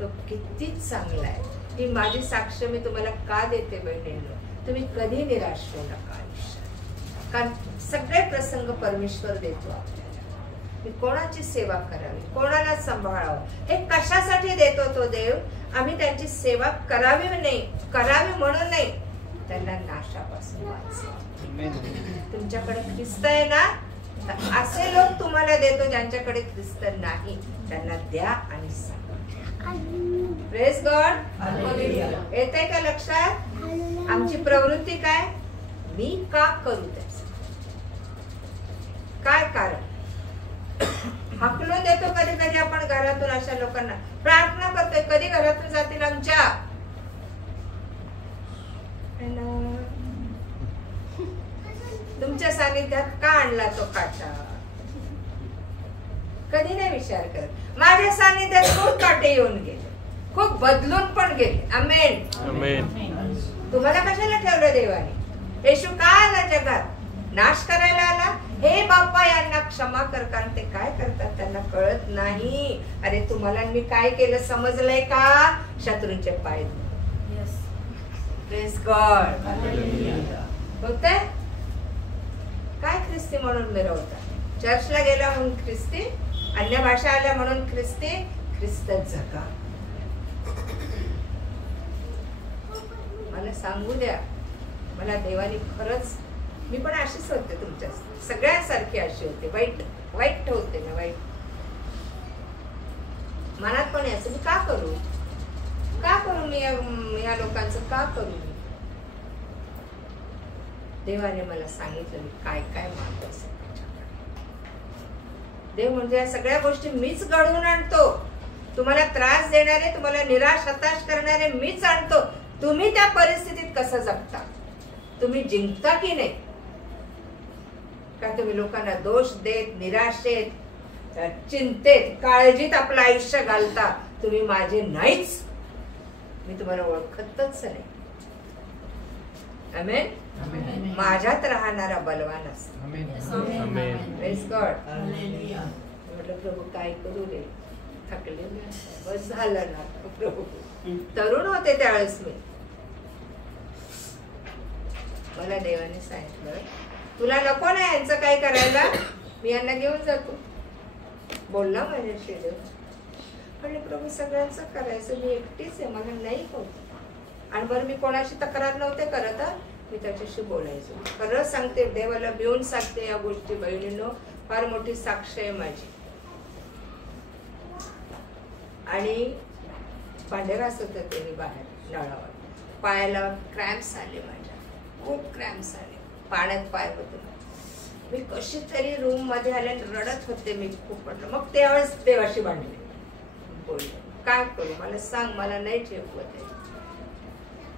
तो किती चांगला आहे. ही माझी साक्ष मी तुम्हाला का देते बहिणींनो? तुम्ही कधी निराश होऊ नका आयुष्यात, कारण सगळे प्रसंग परमेश्वर देतो आपल्याला. मी कोणाची सेवा करावी, कोणाला सांभाळावं, हे कशासाठी देतो तो देव? आम्ही त्यांची सेवा करावी म्हणून नाही, त्यांना नाशापासून वाचवावं. तुमच्याकडे ख्रिस्त आहे ना, तर असे लोक तुम्हाला देतो ज्यांच्याकडे ख्रिस्त नाही, त्यांना द्या आणि सांगा. Praise God. येतंय का लक्षात? आमची प्रवृत्ती काय? मी का करू त्याच? काय कारण? हाकलून देतो कधी कधी आपण घरातून अशा लोकांना. प्रार्थना करतोय, कधी घरातून जातील आमच्या? तुमच्या सानिध्यात का आणला तो काटा? कधी नाही विचार करत. माझ्या सानिध्यात खूप काटे येऊन गेले, खूप बदलून पण गेले. आमेन. तुम्हाला कशाला ठेवलं देवाने? येशू का आला जगात? नाश करायला आला? हे बाप्पा यांना क्षमा कर, कारण ते काय करतात त्यांना कळत नाही. अरे तुम्हाला मी काय केलं समजलंय का? शत्रूंचे पाय Yes. प्रेज गॉड होतंय काय ख्रिस्ती म्हणून मिरवतात चर्चला गेला म्हणून ख्रिस्ती अन्य भाषा आल्या म्हणून ख्रिस्ती ख्रिस्त जगा मला सांगू द्या मला देवाने खरंच मी पण अशीच होते तुमच्या सगळ्यांसारखी अशी होते वाईट वाईट होते ना वाईट मनात पण याचं मी का करू मी या लोकांचं का करू मी देवाने मला सांगितलं मी काय काय मागत असेल देव म्हणजे या सगळ्या गोष्टी मीच घडवून आणतो तुम्हाला त्रास देणारे तुम्हाला निराश हताश करणारे मीच आणतो तुम्ही त्या परिस्थितीत कसं जगता तुम्ही जिंकता की नाही का तुम्ही लोकांना दोष देत निराशेत चिंतेत काळजीत आपलं आयुष्य घालता तुम्ही माझे नाहीच मी तुम्हाला ओळखतच नाही आमेन माझ्यात राहणारा बलवान असतो प्रेज गॉड म्हटलं प्रभू काय करू रे थकले बस झालं ना प्रभू तरुण होते त्यावेळेस मी मला देवाने सांगितलं तुला नको ना यांचं काय करायला मी यांना घेऊन जातो बोलला माझ्याशी देव म्हणले प्रभू सगळ्यांचं करायचं मी एकटीच आहे मला नाही होत आणि बरं मी कोणाशी तक्रार नव्हते करत मी त्याच्याशी बोलायचो खरं सांगते देवाला भिवून सांगते या गोष्टी बहिणींनो फार मोठी साक्ष आहे माझी आणि भांडे घासत होते मी बाहेर नळावर पायाला क्रॅम्प्स आले माझ्या खूप क्रॅम्प्स आले पाण्यात पाय होते मी कशी तरी रूम मध्ये आले रडत होते मी खूप म्हटलं मग त्यावेळेस देवाशी भांडले बोलले काय करू मला सांग मला नाही ठेवत आहे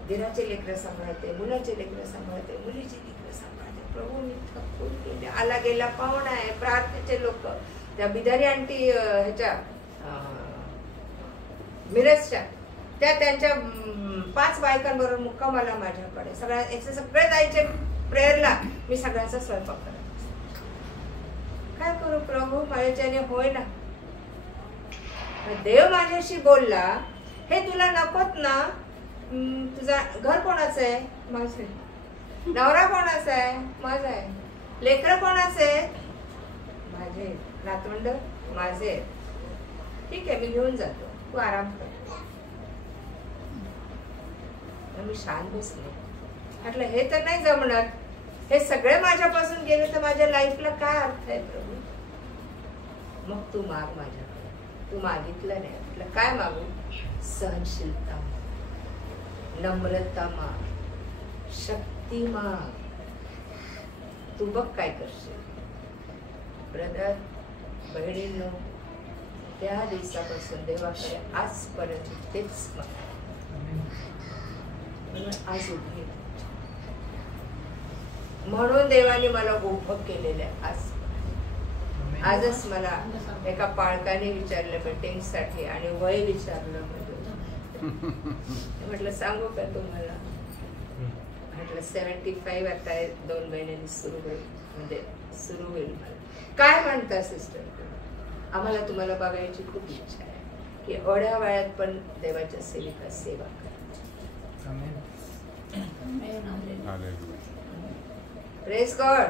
दिराचे लेकरं सांभाळते मुलाचे लेकरं सांभाळते मुलीचे लेकरं सांभाळते प्रभू मी थकून गेले आला गेला पाहुणा आहे प्रार्थनेचे लोक त्या बिदारी आंटी ह्याच्या मिरजच्या त्या त्यांच्या 5 बायकांबरोबर मुक्कामाला माझ्याकडे सगळे जायचे प्रेयरला मी सगळ्यांचा स्वयंपाक करत काय करू प्रभू माझ्याच्याने होय ना देव माझ्याशी बोलला हे तुला नकोत ना तुझा घर कोणाचं आहे माझं नवरा कोणाचा आहे माझा आहे लेकरं कोणाचं आहे माझे नातवंड माझे ठीक आहे मी घेऊन जातो तू आराम कर मी शांत बसले म्हटलं हे तर नाही जमणार हे सगळे माझ्यापासून गेले तर माझ्या लाईफला काय अर्थ आहे प्रभू मग तू माग माझ्याकडे तू मागितलं नाही म्हटलं काय मागू सहनशीलता नम्रता माग शक्ती माग तू बघ काय करशील ब्रदर बहिणींनो त्या दिवसापासून देवाकडे आजपर्यंत तेच माग आज उभी म्हणून देवाने मला उभं केलेलं आहे आजच मला एका पालकाने विचारलं मीटिंग साठी आणि वय विचारलं म्हटलं सांगू का तुम्हाला म्हटलं 75 आता 2 महिन्यांनी सुरू होईल म्हणजे सुरू होईल मला काय म्हणता सिस्टर आम्हाला तुम्हाला बघायची खूप इच्छा आहे की एवढ्या वयात पण देवाच्या सेविका सेवा करा प्रेज गॉड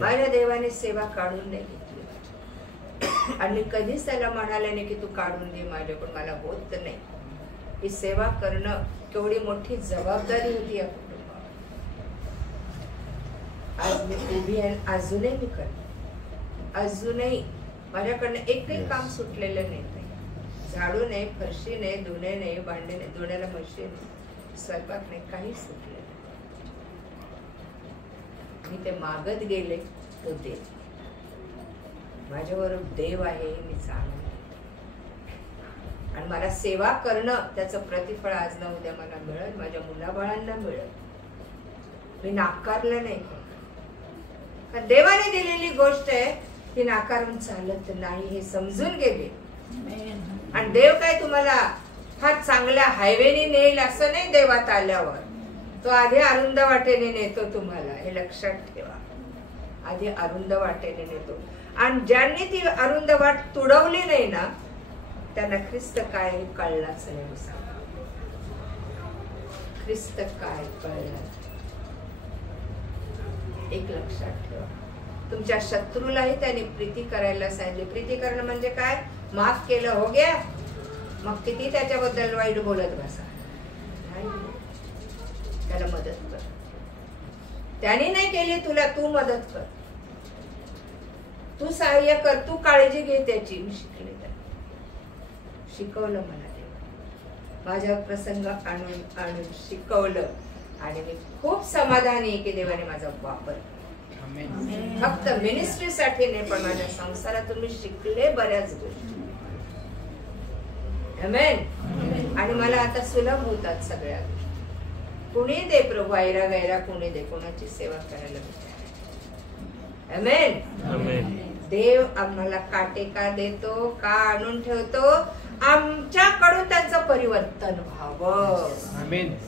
माझ्या देवाने सेवा काढून नाही घेतली आणि मी कधीच त्याला म्हणाले नाही की तू काढून दे माझ्याकडून मला होत नाही ही सेवा करणं केवढी मोठी जबाबदारी होती या कुटुंबावर आज मी उभी आहे अजूनही मी करते अजूनही माझ्याकडनं एकही काम सुटलेलं नाही झाडू नाही फरशी नाही धुणे नाही भांडे नाही धुण्याला मशीन स्वयंपाक नाही काही सुटले मी ते मागत गेले तो देव माझ्यावर देव आहे मी जाणून आणि मला सेवा करणं त्याचं प्रतिफळ आज ना उद्या मला मिळेल माझ्या मुलाबाळांना मिळेल मी नाकारलं नाही कारण देवाने दिलेली गोष्ट आहे ती नाकारून चालत नाही हे समजून गेले आणि देव काय तुम्हाला फार चांगल्या हायवेने नेईल असं नाही देवात आल्यावर तो आधी अरुंद वाटेने नेतो तुम्हाला हे लक्षात ठेवा आधी अरुंद वाटेने नेतो आणि ज्यांनी ती अरुंद वाट तुडवली नाही ना त्यांना ख्रिस्त काय हे कळलाच नाही. ख्रिस्त काय कळलं. एक लक्षात ठेवा, तुमच्या शत्रूलाही त्याने प्रीती करायला सांगितले. प्रीती करणं म्हणजे काय? माफ केलं हो गया, मग किती त्याच्याबद्दल वाईट बोलत बसा. त्याला मदत कर. त्याने नाही केली तुला, तू मदत कर, तू सहाय्य कर, तू काळजी घे त्याची. मी शिकले, शिकवलं मला देवा, माझ्या प्रसंग आणून आणून शिकवलं आणि मी खूप समाधानी आहे की देवाने माझा वापर. फक्त मिनिस्ट्रीसाठी नाही पण माझ्या संसारातून मी शिकले बऱ्याच गोष्टी. आमेन. आणि मला आता सुलभ होतात सगळ्या. कुणी दे प्रभू, ऐरा गैरा कुणी दे, कोणाची सेवा करायला विचार. आमेन. देव आम्हाला काटे का देतो, का आणून ठेवतो? आमच्याकडून त्यांचं परिवर्तन व्हावं.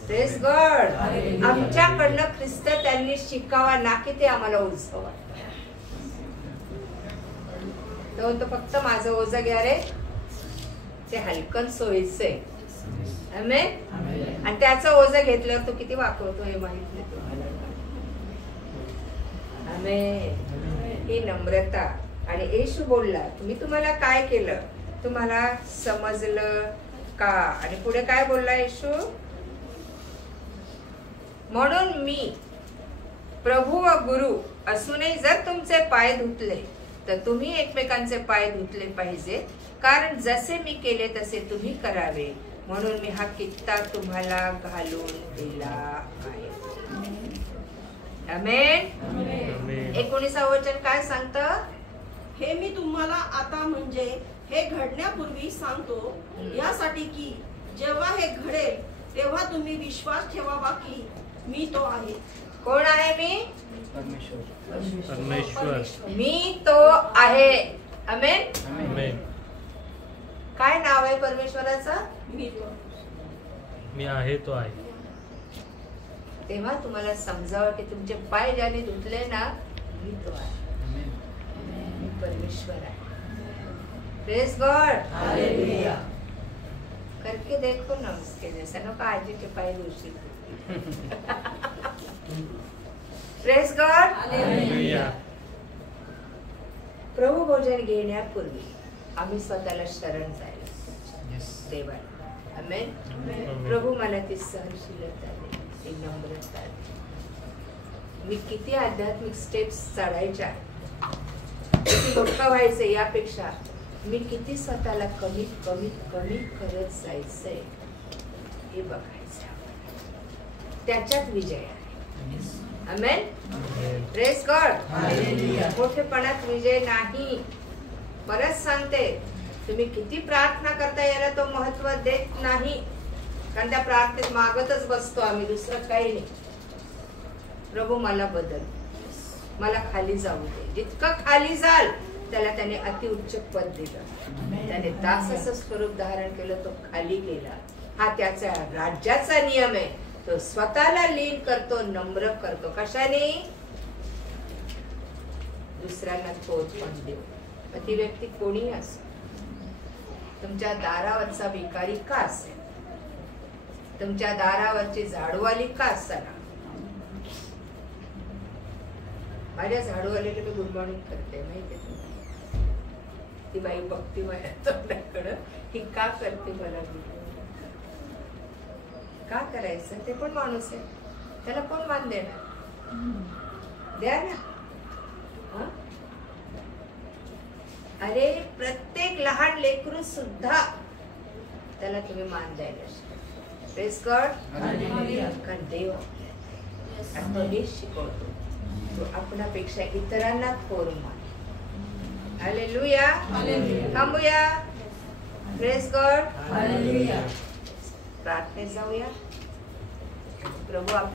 Praise God. आमच्याकडनं ख्रिस्त त्यांनी शिकावा, ना की ते आम्हाला ओझं वाटतं. तो फक्त माझं ओझं घ्या रे, ते हलकन सोयीचंय. आमेन. आणि त्याचं ओझं घेतल्यावर तो किती वापरतो हे माहित नाही तुम्हाला. आमेन. ही नम्रता. आणि येशू बोलला, मी तुम्हाला काय केलं तुम्हाला समजलं का? आणि पुढे काय बोलला येशू? म्हणून मी प्रभू व गुरु असूनही जर तुमचे पाय धुतले तर तुम्ही एकमेकांचे पाय धुतले पाहिजे, कारण जसे मी केले तसे तुम्ही करावे, म्हणून मी हा कित्ता तुम्हाला घालून दिला आहे. आमेन. 19 वचन काय सांगतं? हे मी तुम्हाला आता म्हणजे हे घडण्यापूर्वी सांगतो, यासाठी की जेव्हा हे घडेल तेव्हा तुम्ही विश्वास ठेवावा की मी तो आहे. कोण आहे मी? परमेश्वर. मी तो आहे. आमेन. आमेन. काय नाव आहे परमेश्वराचं? मी तो. मी आहे तो आहे. तेव्हा तुम्हाला समजावं की तुमचे पाय ज्याने धुतले ना, मी तो आहे. मी परमेश्वर आहे. Praise God. हालेलुया. करके देखो ना उसके जैसा, नको आजीचे पाय धुशील. Praise God. हालेलुया. प्रभू भोजन घेण्यापूर्वी आम्ही स्वतःला शरण जायला देवाला. आमेन. प्रभू मला ती सहनशीलता दे, ती नम्रता दे. मी किती आध्यात्मिक स्टेप्स चढायच्या, किती मोठं व्हायचं, यापेक्षा मी किती स्वतःला कमीत कमीत कमी करत जायचंय हे बघायचं. त्याच्यात विजय आहे. आमेन. Praise God. मोठेपणात विजय नाही. परत सांगते, तुम्ही किती प्रार्थना करता याला तो महत्व देत नाही, कारण त्या प्रार्थनेत मागतच बसतो आम्ही, दुसरं काही नाही. प्रभू मला बदल, मला खाली जाऊ दे. जितकं खाली जाल त्याला त्याने अतिउच्च पद दिलं. त्याने दासाचं स्वरूप धारण केलं, तो खाली गेला. हा त्याचा राज्याचा नियम आहे. तो स्वतःला लीन करतो, नम्र करतो. कशाने? दुसऱ्यांना थोर पण देऊ. मग ती व्यक्ती कोणी असो, तुमच्या दारावरचा भिकारी का असेल, तुमच्या दारावरची झाडूवाली का असताना, माझ्या झाडूवालीला मी गुड मॉर्निंग करते माहिती आहे. ती बाई बघती माझ्या तोंडाकडं, ही का करते मला? का करायचं? ते पण माणूस आहे, त्याला कोण मान देणार? द्या ना. अरे प्रत्येक लहान लेकरू सुद्धा त्याला तुम्ही मान द्यायला शिका. Praise God. कारण देव आपल्याला शिकवतो, तो आपणापेक्षा इतरांना थोर मान. हालेलुया. थांबूया. Praise God. प्रार्थनेत जाऊया. प्रभू